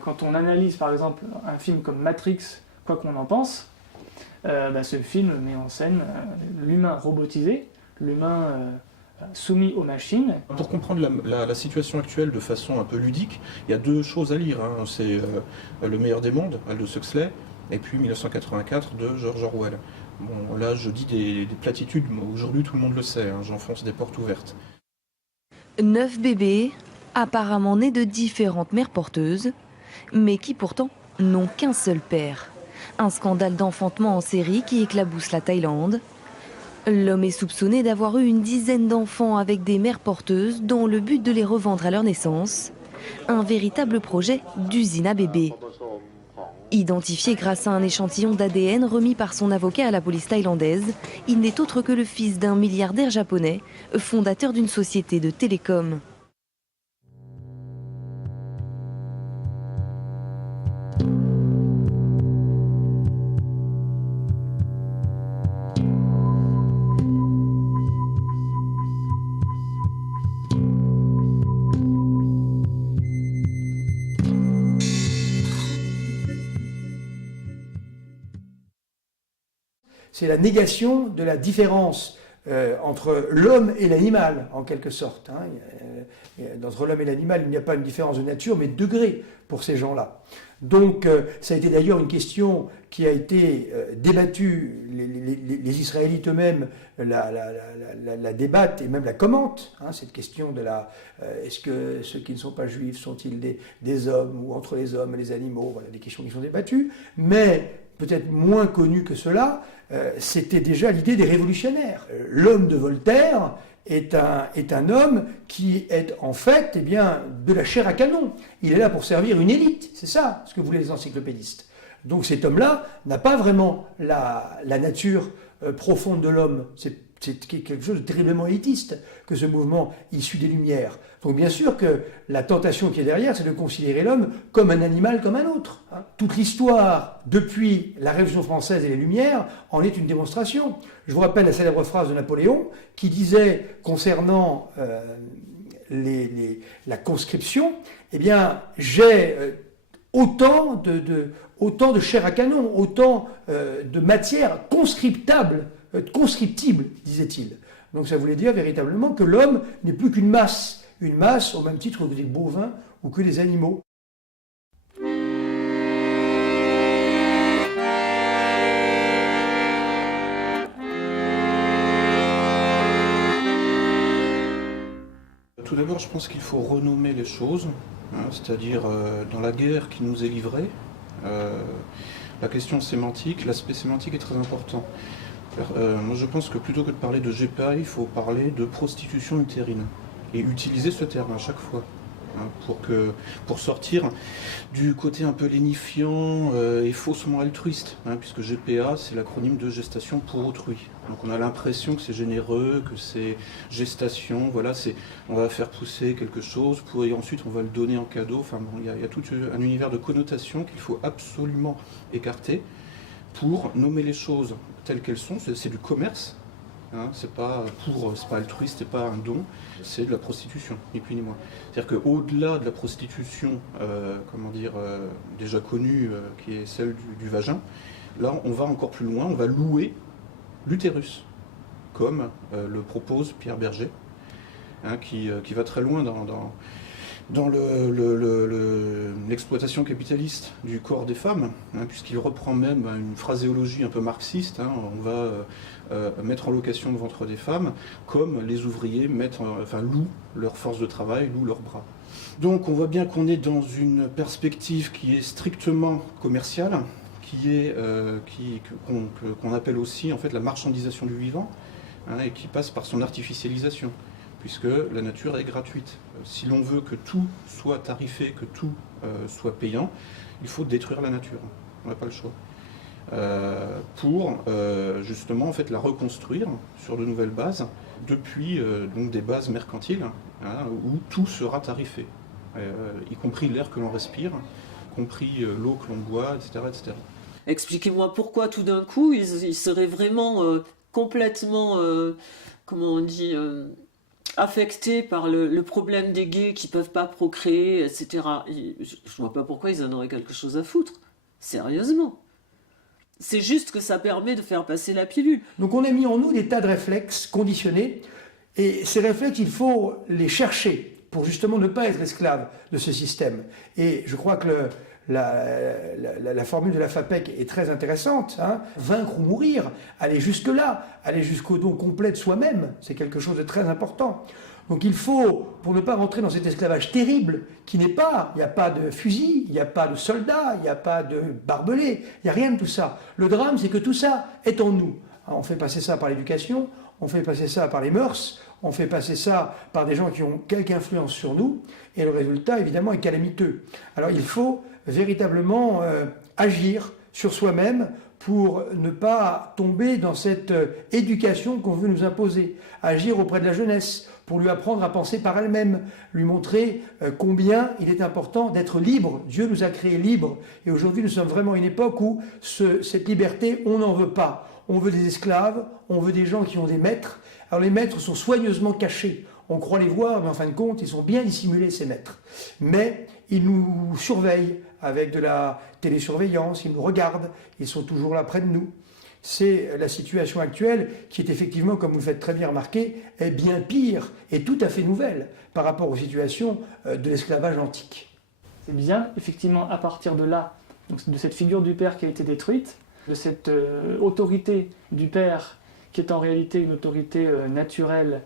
Quand on analyse, par exemple, un film comme Matrix, quoi qu'on en pense, ce film met en scène l'humain robotisé, l'humain soumis aux machines. Pour comprendre la situation actuelle de façon un peu ludique, il y a deux choses à lire. C'est Le meilleur des mondes, Aldous Huxley, et puis 1984 de George Orwell. Bon, là, je dis des platitudes, mais aujourd'hui tout le monde le sait, j'enfonce des portes ouvertes. 9 bébés, apparemment nés de différentes mères porteuses, mais qui pourtant n'ont qu'un seul père. Un scandale d'enfantement en série qui éclabousse la Thaïlande. L'homme est soupçonné d'avoir eu une dizaine d'enfants avec des mères porteuses dans le but de les revendre à leur naissance. Un véritable projet d'usine à bébés. Identifié grâce à un échantillon d'ADN remis par son avocat à la police thaïlandaise, il n'est autre que le fils d'un milliardaire japonais, fondateur d'une société de télécom. C'est la négation de la différence entre l'homme et l'animal, en quelque sorte. Entre l'homme et l'animal, il n'y a pas une différence de nature, mais de degré pour ces gens-là. Donc, ça a été d'ailleurs une question qui a été débattue. Les Israélites eux-mêmes la débattent et même la commentent. Cette question de est-ce que ceux qui ne sont pas juifs sont-ils des hommes ou entre les hommes et les animaux? Voilà, des questions qui sont débattues. Mais peut-être moins connu que cela, c'était déjà l'idée des révolutionnaires. L'homme de Voltaire est un homme qui est en fait de la chair à canon. Il est là pour servir une élite, c'est ça ce que voulaient les encyclopédistes. Donc cet homme-là n'a pas vraiment la nature profonde de l'homme. C'est quelque chose de terriblement élitiste que ce mouvement issu des Lumières. Donc bien sûr que la tentation qui est derrière, c'est de considérer l'homme comme un animal comme un autre. Toute l'histoire, depuis la Révolution française et les Lumières, en est une démonstration. Je vous rappelle la célèbre phrase de Napoléon qui disait concernant la conscription, j'ai autant de chair à canon, autant de matière conscriptible, disait-il. Donc ça voulait dire véritablement que l'homme n'est plus qu'une masse au même titre que des bovins ou que des animaux. Tout d'abord, je pense qu'il faut renommer les choses, c'est-à-dire dans la guerre qui nous est livrée, la question sémantique, l'aspect sémantique est très important. Moi, je pense que plutôt que de parler de GPA, il faut parler de prostitution utérine et utiliser ce terme à chaque fois. Pour sortir du côté un peu lénifiant et faussement altruiste, puisque GPA c'est l'acronyme de gestation pour autrui. Donc on a l'impression que c'est généreux, que c'est gestation, voilà, on va faire pousser quelque chose et ensuite on va le donner en cadeau. Enfin bon, il y a tout un univers de connotations qu'il faut absolument écarter pour nommer les choses telles qu'elles sont. C'est du commerce. C'est pas altruiste, c'est pas un don, c'est de la prostitution, ni plus ni moins. C'est-à-dire qu'au-delà de la prostitution, déjà connue, qui est celle du vagin, là on va encore plus loin, on va louer l'utérus, comme le propose Pierre Berger, qui va très loin dans l'exploitation capitaliste du corps des femmes, puisqu'il reprend même une phraséologie un peu marxiste. On va mettre en location le ventre des femmes, comme les ouvriers louent leur force de travail, louent leurs bras. Donc on voit bien qu'on est dans une perspective qui est strictement commerciale, qu'on appelle aussi en fait la marchandisation du vivant, et qui passe par son artificialisation, puisque la nature est gratuite. Si l'on veut que tout soit tarifé, que tout soit payant, il faut détruire la nature. On n'a pas le choix. Pour justement en fait, la reconstruire sur de nouvelles bases, depuis donc des bases mercantiles, où tout sera tarifé, y compris l'air que l'on respire, y compris l'eau que l'on boit, etc., etc. Expliquez-moi pourquoi tout d'un coup, ils seraient vraiment complètement, affectés par le problème des gays qui ne peuvent pas procréer, etc. Je ne vois pas pourquoi ils en auraient quelque chose à foutre. Sérieusement. C'est juste que ça permet de faire passer la pilule. Donc on a mis en nous des tas de réflexes conditionnés, et ces réflexes, il faut les chercher pour justement ne pas être esclave de ce système. Et je crois que la formule de la FAPEC est très intéressante, vaincre ou mourir, aller jusque-là, aller jusqu'au don complet de soi-même, c'est quelque chose de très important. Donc il faut, pour ne pas rentrer dans cet esclavage terrible, qui n'est pas, il n'y a pas de fusil, il n'y a pas de soldats, il n'y a pas de barbelés, il n'y a rien de tout ça. Le drame, c'est que tout ça est en nous. On fait passer ça par l'éducation, on fait passer ça par les mœurs, on fait passer ça par des gens qui ont quelque influence sur nous, et le résultat, évidemment, est calamiteux. Alors il faut véritablement agir sur soi-même pour ne pas tomber dans cette éducation qu'on veut nous imposer. Agir auprès de la jeunesse, pour lui apprendre à penser par elle-même, lui montrer combien il est important d'être libre. Dieu nous a créés libres, et aujourd'hui nous sommes vraiment à une époque où cette liberté, on n'en veut pas. On veut des esclaves, on veut des gens qui ont des maîtres. Alors les maîtres sont soigneusement cachés. On croit les voir, mais en fin de compte, ils sont bien dissimulés, ces maîtres. Mais ils nous surveillent avec de la télésurveillance, ils nous regardent, ils sont toujours là près de nous. C'est la situation actuelle qui est effectivement, comme vous le faites très bien remarquer, est bien pire et tout à fait nouvelle par rapport aux situations de l'esclavage antique. C'est bien, effectivement, à partir de là, donc de cette figure du père qui a été détruite, de cette autorité du père qui est en réalité une autorité naturelle,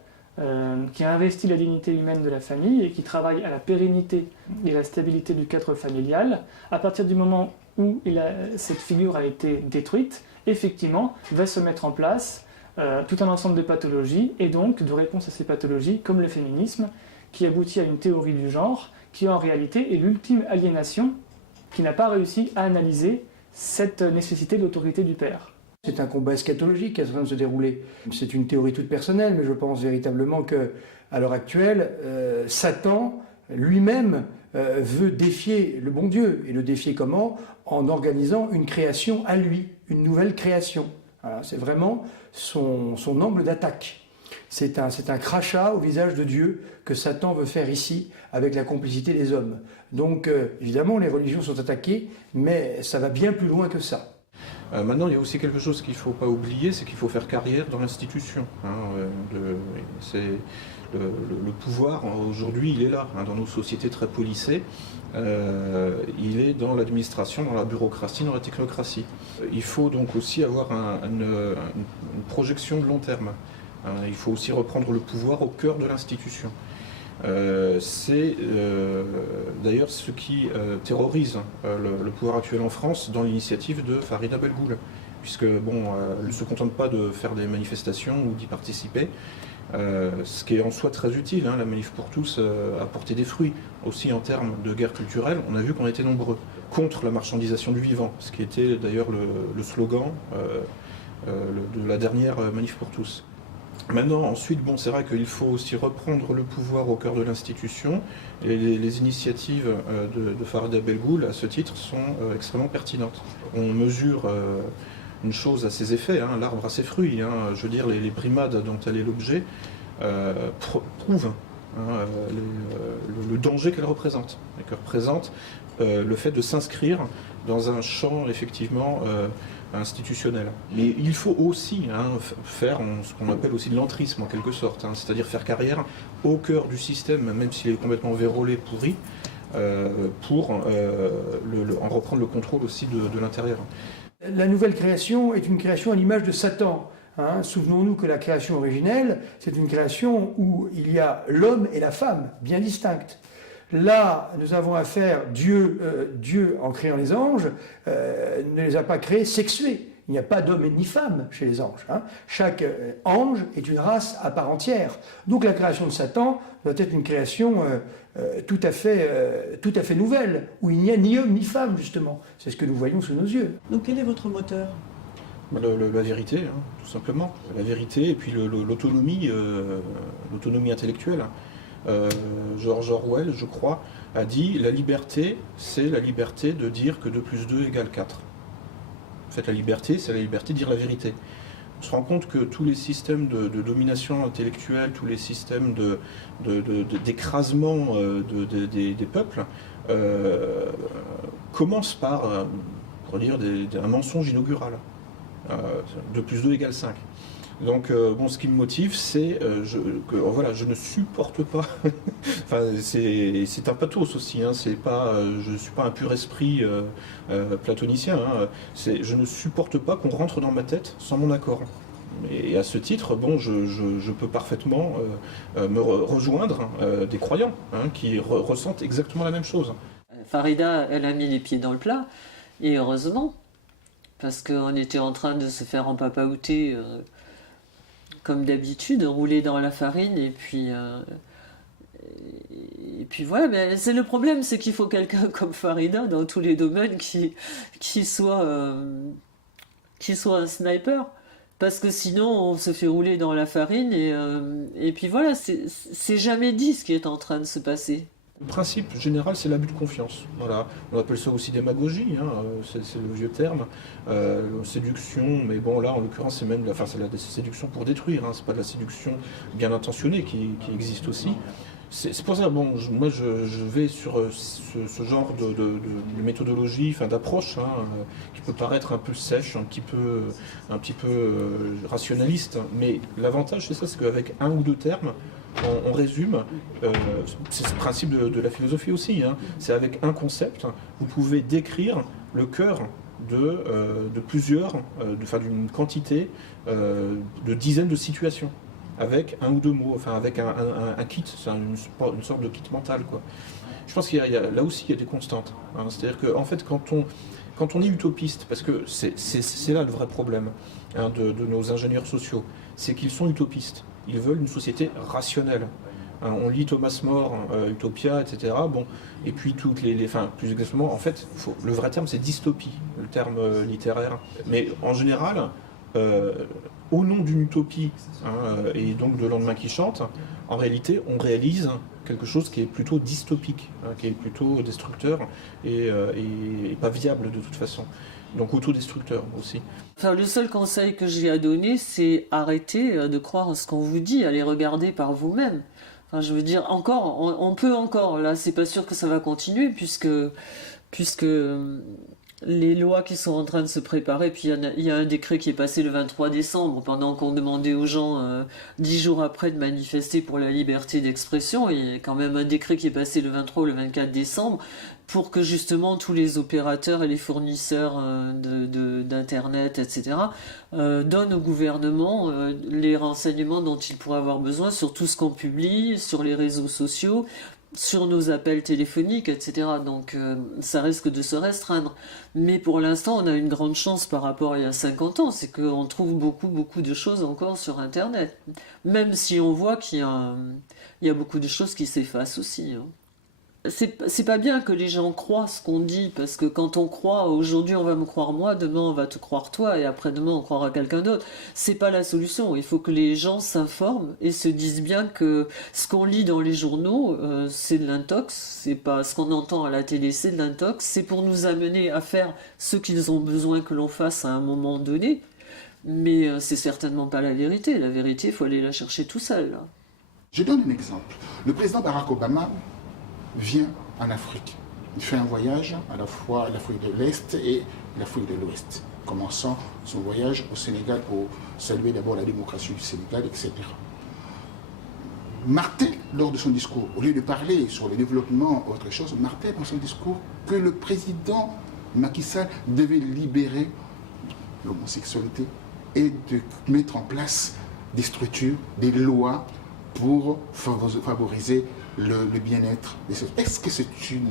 qui a investi la dignité humaine de la famille et qui travaille à la pérennité et la stabilité du cadre familial, à partir du moment où cette figure a été détruite, effectivement, va se mettre en place tout un ensemble de pathologies et donc de réponses à ces pathologies, comme le féminisme, qui aboutit à une théorie du genre, qui en réalité est l'ultime aliénation, qui n'a pas réussi à analyser cette nécessité d'autorité du père. C'est un combat eschatologique qui est en train de se dérouler. C'est une théorie toute personnelle, mais je pense véritablement qu'à l'heure actuelle, Satan lui-même veut défier le bon Dieu. Et le défier comment? En organisant une création à lui, une nouvelle création. Voilà, c'est vraiment son angle d'attaque. C'est un crachat au visage de Dieu que Satan veut faire ici avec la complicité des hommes. Donc évidemment les religions sont attaquées, mais ça va bien plus loin que ça. Maintenant, il y a aussi quelque chose qu'il ne faut pas oublier, c'est qu'il faut faire carrière dans l'institution. Le pouvoir, aujourd'hui, il est là, dans nos sociétés très policées. Il est dans l'administration, dans la bureaucratie, dans la technocratie. Il faut donc aussi avoir une projection de long terme. Il faut aussi reprendre le pouvoir au cœur de l'institution. C'est d'ailleurs ce qui terrorise le pouvoir actuel en France dans l'initiative de Farida Belgoul, puisque elle ne se contente pas de faire des manifestations ou d'y participer, ce qui est en soi très utile, la manif pour tous a porté des fruits, aussi en termes de guerre culturelle. On a vu qu'on était nombreux contre la marchandisation du vivant, ce qui était d'ailleurs le slogan de la dernière manif pour tous. Maintenant, ensuite, c'est vrai qu'il faut aussi reprendre le pouvoir au cœur de l'institution, et les initiatives de Farida Belgoul, à ce titre, sont extrêmement pertinentes. On mesure une chose à ses effets, l'arbre a ses fruits. Je veux dire, les brimades dont elle est l'objet prouvent le danger qu'elle représente, et que représente le fait de s'inscrire dans un champ, effectivement, institutionnel. Mais il faut aussi faire ce qu'on appelle aussi de l'entrisme en quelque sorte, c'est-à-dire faire carrière au cœur du système, même s'il est complètement vérolé, pourri, pour en reprendre le contrôle aussi de l'intérieur. La nouvelle création est une création à l'image de Satan. Souvenons-nous que la création originelle, c'est une création où il y a l'homme et la femme, bien distinctes. Là, nous avons affaire, Dieu en créant les anges, ne les a pas créés sexués. Il n'y a pas d'homme ni femme chez les anges. Chaque ange est une race à part entière. Donc la création de Satan doit être une création tout à fait nouvelle, où il n'y a ni homme ni femme, justement. C'est ce que nous voyons sous nos yeux. Donc quel est votre moteur ? La vérité, tout simplement. La vérité et puis l'autonomie intellectuelle. George Orwell, je crois, a dit « La liberté, c'est la liberté de dire que 2 + 2 = 4 ». En fait, la liberté, c'est la liberté de dire la vérité. On se rend compte que tous les systèmes de domination intellectuelle, tous les systèmes d'écrasement des peuples commencent par un mensonge inaugural. 2 + 2 = 5. Donc, ce qui me motive, c'est que je ne supporte pas. C'est un pathos aussi. Je ne suis pas un pur esprit platonicien. Je ne supporte pas qu'on rentre dans ma tête sans mon accord. Et à ce titre, je peux parfaitement me rejoindre des croyants qui ressentent exactement la même chose. Farida, elle a mis les pieds dans le plat, et heureusement, parce qu'on était en train de se faire empapaouter comme d'habitude, rouler dans la farine, et puis voilà. Mais c'est le problème, c'est qu'il faut quelqu'un comme Farida dans tous les domaines qui soit un sniper, parce que sinon on se fait rouler dans la farine, et puis voilà, c'est jamais dit ce qui est en train de se passer. Le principe général, c'est l'abus de confiance. Voilà. On appelle ça aussi démagogie, c'est le vieux terme. Séduction, mais là, en l'occurrence, c'est même la séduction pour détruire. C'est pas de la séduction bien intentionnée qui existe aussi. C'est pour ça, moi, je vais sur ce genre de méthodologie, d'approche, qui peut paraître un peu sèche, un petit peu rationaliste. Mais l'avantage, c'est ça, c'est qu'avec 1 ou 2 termes, on résume, c'est ce principe de la philosophie aussi, c'est avec un concept, vous pouvez décrire le cœur de plusieurs, d'une quantité, de dizaines de situations, avec 1 ou 2 mots, avec un kit, c'est une sorte de kit mental, quoi. Je pense qu'il y a là aussi il y a des constantes, c'est-à-dire qu'en fait quand on est utopiste, parce que c'est là le vrai problème de nos ingénieurs sociaux, c'est qu'ils sont utopistes. Ils veulent une société rationnelle. On lit Thomas More, Utopia, etc. Et puis plus exactement, en fait, le vrai terme c'est dystopie, le terme littéraire. Mais en général, au nom d'une utopie et donc de Lendemain qui chante, en réalité, on réalise quelque chose qui est plutôt dystopique, qui est plutôt destructeur et pas viable de toute façon. Donc autodestructeur aussi. Le seul conseil que j'ai à donner, c'est arrêter de croire en ce qu'on vous dit, allez regarder par vous-même. Je veux dire, on peut encore, là c'est pas sûr que ça va continuer, puisque les lois qui sont en train de se préparer, puis il y a un décret qui est passé le 23 décembre, pendant qu'on demandait aux gens 10 jours après de manifester pour la liberté d'expression. Il y a quand même un décret qui est passé le 23 ou le 24 décembre pour que justement tous les opérateurs et les fournisseurs d'Internet, etc., donnent au gouvernement les renseignements dont il pourrait avoir besoin sur tout ce qu'on publie, sur les réseaux sociaux, sur nos appels téléphoniques, etc. Donc ça risque de se restreindre. Mais pour l'instant, on a une grande chance par rapport à il y a 50 ans, c'est qu'on trouve beaucoup de choses encore sur Internet. Même si on voit qu'il y a beaucoup de choses qui s'effacent aussi. Hein. C'est pas bien que les gens croient ce qu'on dit, parce que quand on croit, aujourd'hui on va me croire moi, demain on va te croire toi, et après-demain on croira quelqu'un d'autre. C'est pas la solution. Il faut que les gens s'informent et se disent bien que ce qu'on lit dans les journaux, c'est de l'intox, c'est pas ce qu'on entend à la télé, c'est de l'intox, c'est pour nous amener à faire ce qu'ils ont besoin que l'on fasse à un moment donné, mais c'est certainement pas la vérité. La vérité, il faut aller la chercher tout seul. Là. Je donne un exemple. Le président Barack Obama vient en Afrique. Il fait un voyage à la fois à l'Afrique de l'Est et l'Afrique de l'Ouest, commençant son voyage au Sénégal pour saluer d'abord la démocratie du Sénégal, etc. Martel, lors de son discours, au lieu de parler sur le développement ou autre chose, Martel dans son discours que le président Macky Sall devait libérer l'homosexualité et de mettre en place des structures, des lois pour favoriser le bien-être des choses. Est-ce que c'est une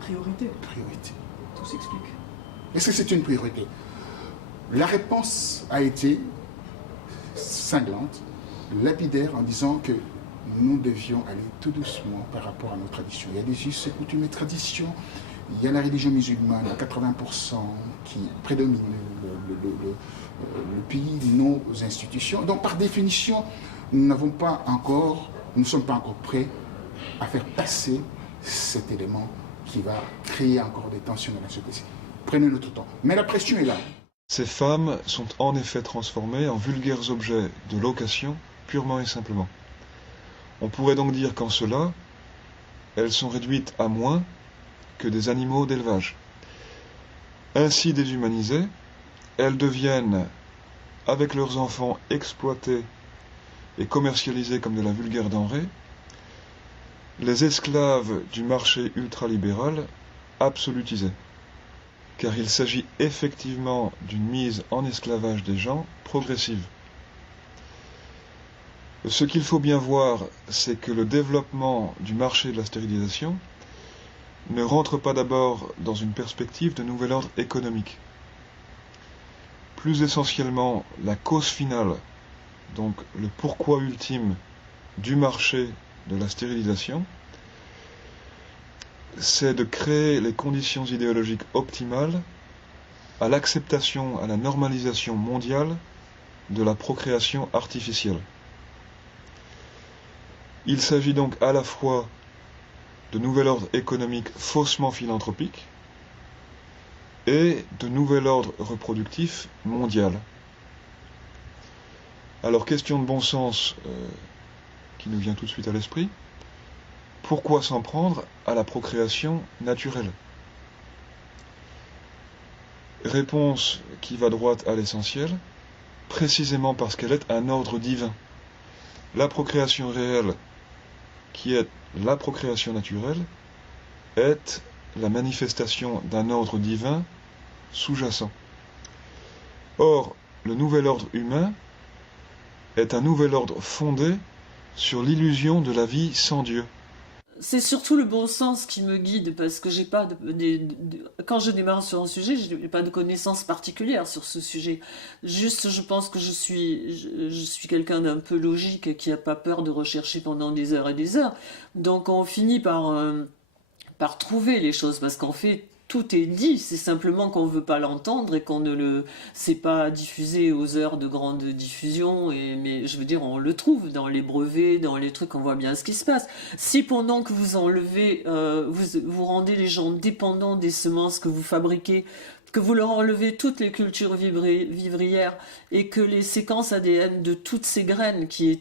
priorité? Tout s'explique. Est-ce que c'est une priorité? La réponse a été cinglante, lapidaire, en disant que nous devions aller tout doucement par rapport à nos traditions. Il y a des us et coutumes et traditions. Il y a la religion musulmane à 80% qui prédomine le pays, nos institutions. Donc par définition, nous ne sommes pas encore prêts à faire passer cet élément qui va créer encore des tensions dans la société. Prenez notre temps. Mais la pression est là. Ces femmes sont en effet transformées en vulgaires objets de location, purement et simplement. On pourrait donc dire qu'en cela, elles sont réduites à moins que des animaux d'élevage. Ainsi déshumanisées, elles deviennent, avec leurs enfants, exploitées et commercialisées comme de la vulgaire denrée, les esclaves du marché ultralibéral absolutisés. Car il s'agit effectivement d'une mise en esclavage des gens progressive. Ce qu'il faut bien voir, c'est que le développement du marché de la stérilisation ne rentre pas d'abord dans une perspective de nouvel ordre économique. Plus essentiellement, la cause finale, donc le pourquoi ultime du marché de la stérilisation, c'est de créer les conditions idéologiques optimales à l'acceptation, à la normalisation mondiale de la procréation artificielle. Il s'agit donc à la fois de nouvel ordre économique faussement philanthropique et de nouvel ordre reproductif mondial. Alors, question de bon sens qui nous vient tout de suite à l'esprit, pourquoi s'en prendre à la procréation naturelle? Réponse qui va droit à l'essentiel, précisément parce qu'elle est un ordre divin. La procréation réelle, qui est la procréation naturelle, est la manifestation d'un ordre divin sous-jacent. Or, le nouvel ordre humain est un nouvel ordre fondé sur l'illusion de la vie sans Dieu. C'est surtout le bon sens qui me guide, parce que j'ai pas quand je démarre sur un sujet, je n'ai pas de connaissances particulières sur ce sujet. Juste, je pense que je suis quelqu'un d'un peu logique, qui n'a pas peur de rechercher pendant des heures et des heures. Donc on finit par trouver les choses, parce qu'en fait, tout est dit, c'est simplement qu'on ne veut pas l'entendre et qu'on ne c'est pas diffusé aux heures de grande diffusion, mais je veux dire, on le trouve dans les brevets, dans les trucs, on voit bien ce qui se passe. Si pendant que vous enlevez, vous rendez les gens dépendants des semences que vous fabriquez, que vous leur enlevez toutes les cultures vivrières et que les séquences ADN de toutes ces graines qui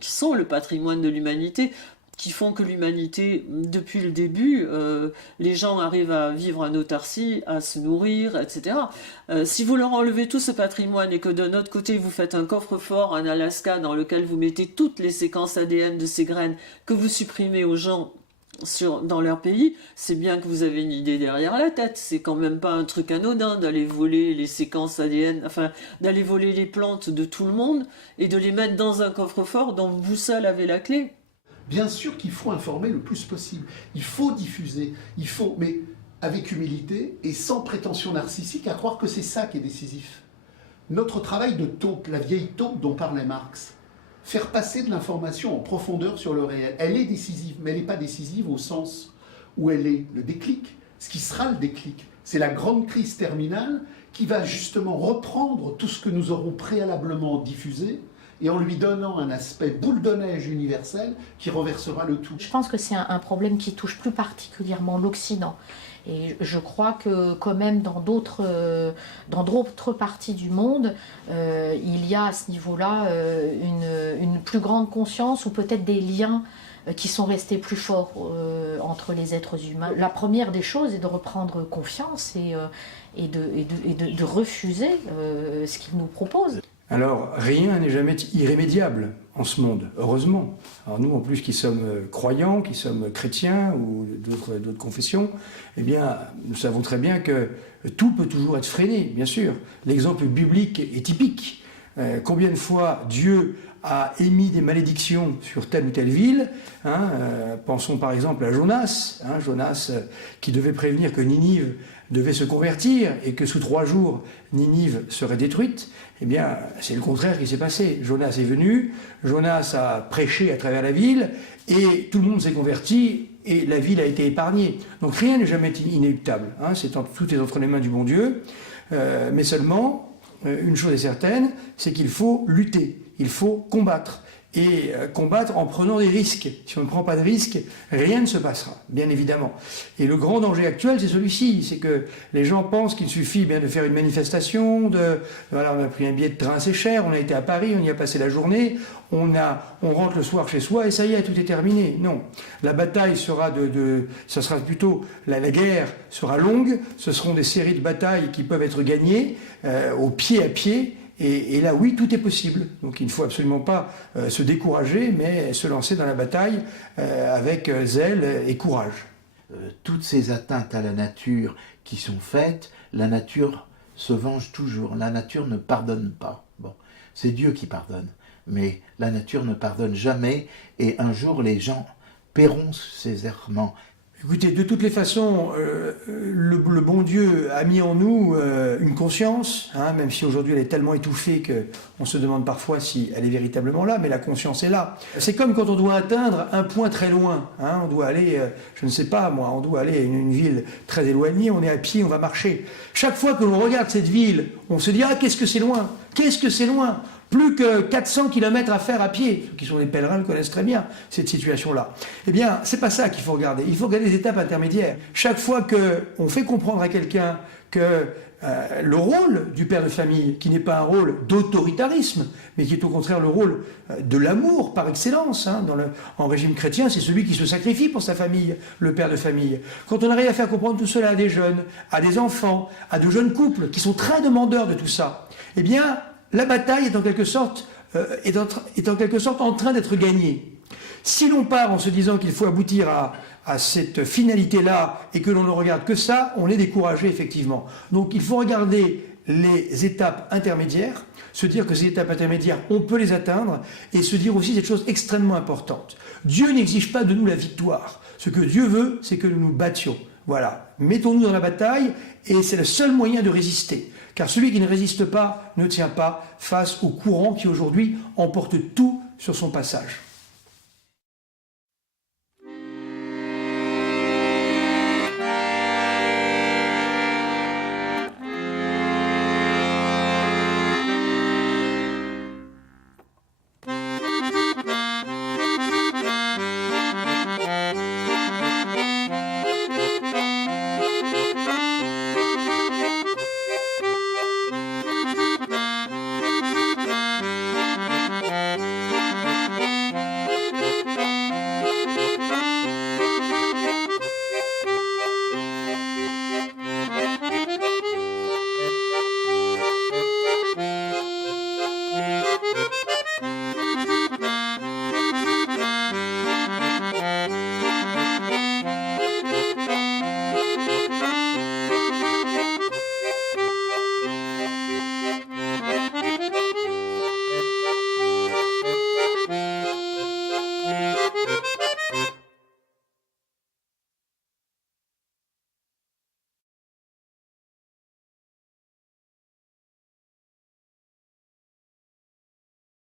sont le patrimoine de l'humanité, qui font que l'humanité, depuis le début, les gens arrivent à vivre en autarcie, à se nourrir, etc. Si vous leur enlevez tout ce patrimoine et que d'un autre côté vous faites un coffre-fort en Alaska dans lequel vous mettez toutes les séquences ADN de ces graines que vous supprimez aux gens dans leur pays, c'est bien que vous avez une idée derrière la tête. C'est quand même pas un truc anodin d'aller voler les séquences ADN, enfin d'aller voler les plantes de tout le monde et de les mettre dans un coffre-fort dont vous seul avez la clé. Bien sûr qu'il faut informer le plus possible, il faut diffuser, mais avec humilité et sans prétention narcissique à croire que c'est ça qui est décisif. Notre travail de taupe, la vieille taupe dont parlait Marx, faire passer de l'information en profondeur sur le réel, elle est décisive, mais elle n'est pas décisive au sens où elle est le déclic, ce qui sera le déclic. C'est la grande crise terminale qui va justement reprendre tout ce que nous aurons préalablement diffusé, et en lui donnant un aspect boule de neige universel qui renversera le tout. Je pense que c'est un problème qui touche plus particulièrement l'Occident. Et je crois que quand même dans d'autres parties du monde, il y a à ce niveau-là une plus grande conscience ou peut-être des liens qui sont restés plus forts entre les êtres humains. La première des choses est de reprendre confiance et de refuser ce qu'ils nous proposent. Alors, rien n'est jamais irrémédiable en ce monde, heureusement. Alors nous, en plus, qui sommes croyants, qui sommes chrétiens ou d'autres confessions, eh bien, nous savons très bien que tout peut toujours être freiné, bien sûr. L'exemple biblique est typique. Combien de fois Dieu a émis des malédictions sur telle ou telle ville, pensons par exemple à Jonas, Jonas qui devait prévenir que Ninive devait se convertir et que sous 3 jours, Ninive serait détruite. Eh bien, c'est le contraire qui s'est passé. Jonas est venu, Jonas a prêché à travers la ville, et tout le monde s'est converti, et la ville a été épargnée. Donc rien n'est jamais inéluctable. Tout est entre les mains du bon Dieu. Mais seulement, une chose est certaine, c'est qu'il faut lutter, il faut combattre. Et combattre en prenant des risques. Si on ne prend pas de risques, rien ne se passera, bien évidemment. Et le grand danger actuel, c'est celui-ci, c'est que les gens pensent qu'il suffit bien de faire une manifestation, voilà, on a pris un billet de train assez cher, on a été à Paris, on y a passé la journée, on rentre le soir chez soi et ça y est, tout est terminé. Non, la bataille sera ça sera plutôt, la guerre sera longue, ce seront des séries de batailles qui peuvent être gagnées au pied à pied. Et là, oui, tout est possible. Donc il ne faut absolument pas se décourager, mais se lancer dans la bataille avec zèle et courage. Toutes ces atteintes à la nature qui sont faites, la nature se venge toujours. La nature ne pardonne pas. Bon, c'est Dieu qui pardonne, mais la nature ne pardonne jamais, et un jour les gens paieront ces errements. Écoutez, de toutes les façons, le bon Dieu a mis en nous une conscience, même si aujourd'hui elle est tellement étouffée qu'on se demande parfois si elle est véritablement là, mais la conscience est là. C'est comme quand on doit atteindre un point très loin. On doit aller, je ne sais pas moi, on doit aller à une ville très éloignée, on est à pied, on va marcher. Chaque fois que l'on regarde cette ville, on se dit « Ah, qu'est-ce que c'est loin ? Qu'est-ce que c'est loin ?» Plus que 400 km à faire à pied. Ceux qui sont des pèlerins le connaissent très bien, cette situation-là. Eh bien, c'est pas ça qu'il faut regarder. Il faut regarder les étapes intermédiaires. Chaque fois qu'on fait comprendre à quelqu'un que le rôle du père de famille, qui n'est pas un rôle d'autoritarisme, mais qui est au contraire le rôle de l'amour par excellence, en régime chrétien, c'est celui qui se sacrifie pour sa famille, le père de famille. Quand on arrive à faire comprendre tout cela à des jeunes, à des enfants, à de jeunes couples, qui sont très demandeurs de tout ça, eh bien, la bataille est en quelque sorte en train d'être gagnée. Si l'on part en se disant qu'il faut aboutir à cette finalité-là et que l'on ne regarde que ça, on est découragé effectivement. Donc il faut regarder les étapes intermédiaires, se dire que ces étapes intermédiaires, on peut les atteindre, et se dire aussi cette chose extrêmement importante. Dieu n'exige pas de nous la victoire. Ce que Dieu veut, c'est que nous nous battions. Voilà, mettons-nous dans la bataille, et c'est le seul moyen de résister. Car celui qui ne résiste pas ne tient pas face au courant qui aujourd'hui emporte tout sur son passage.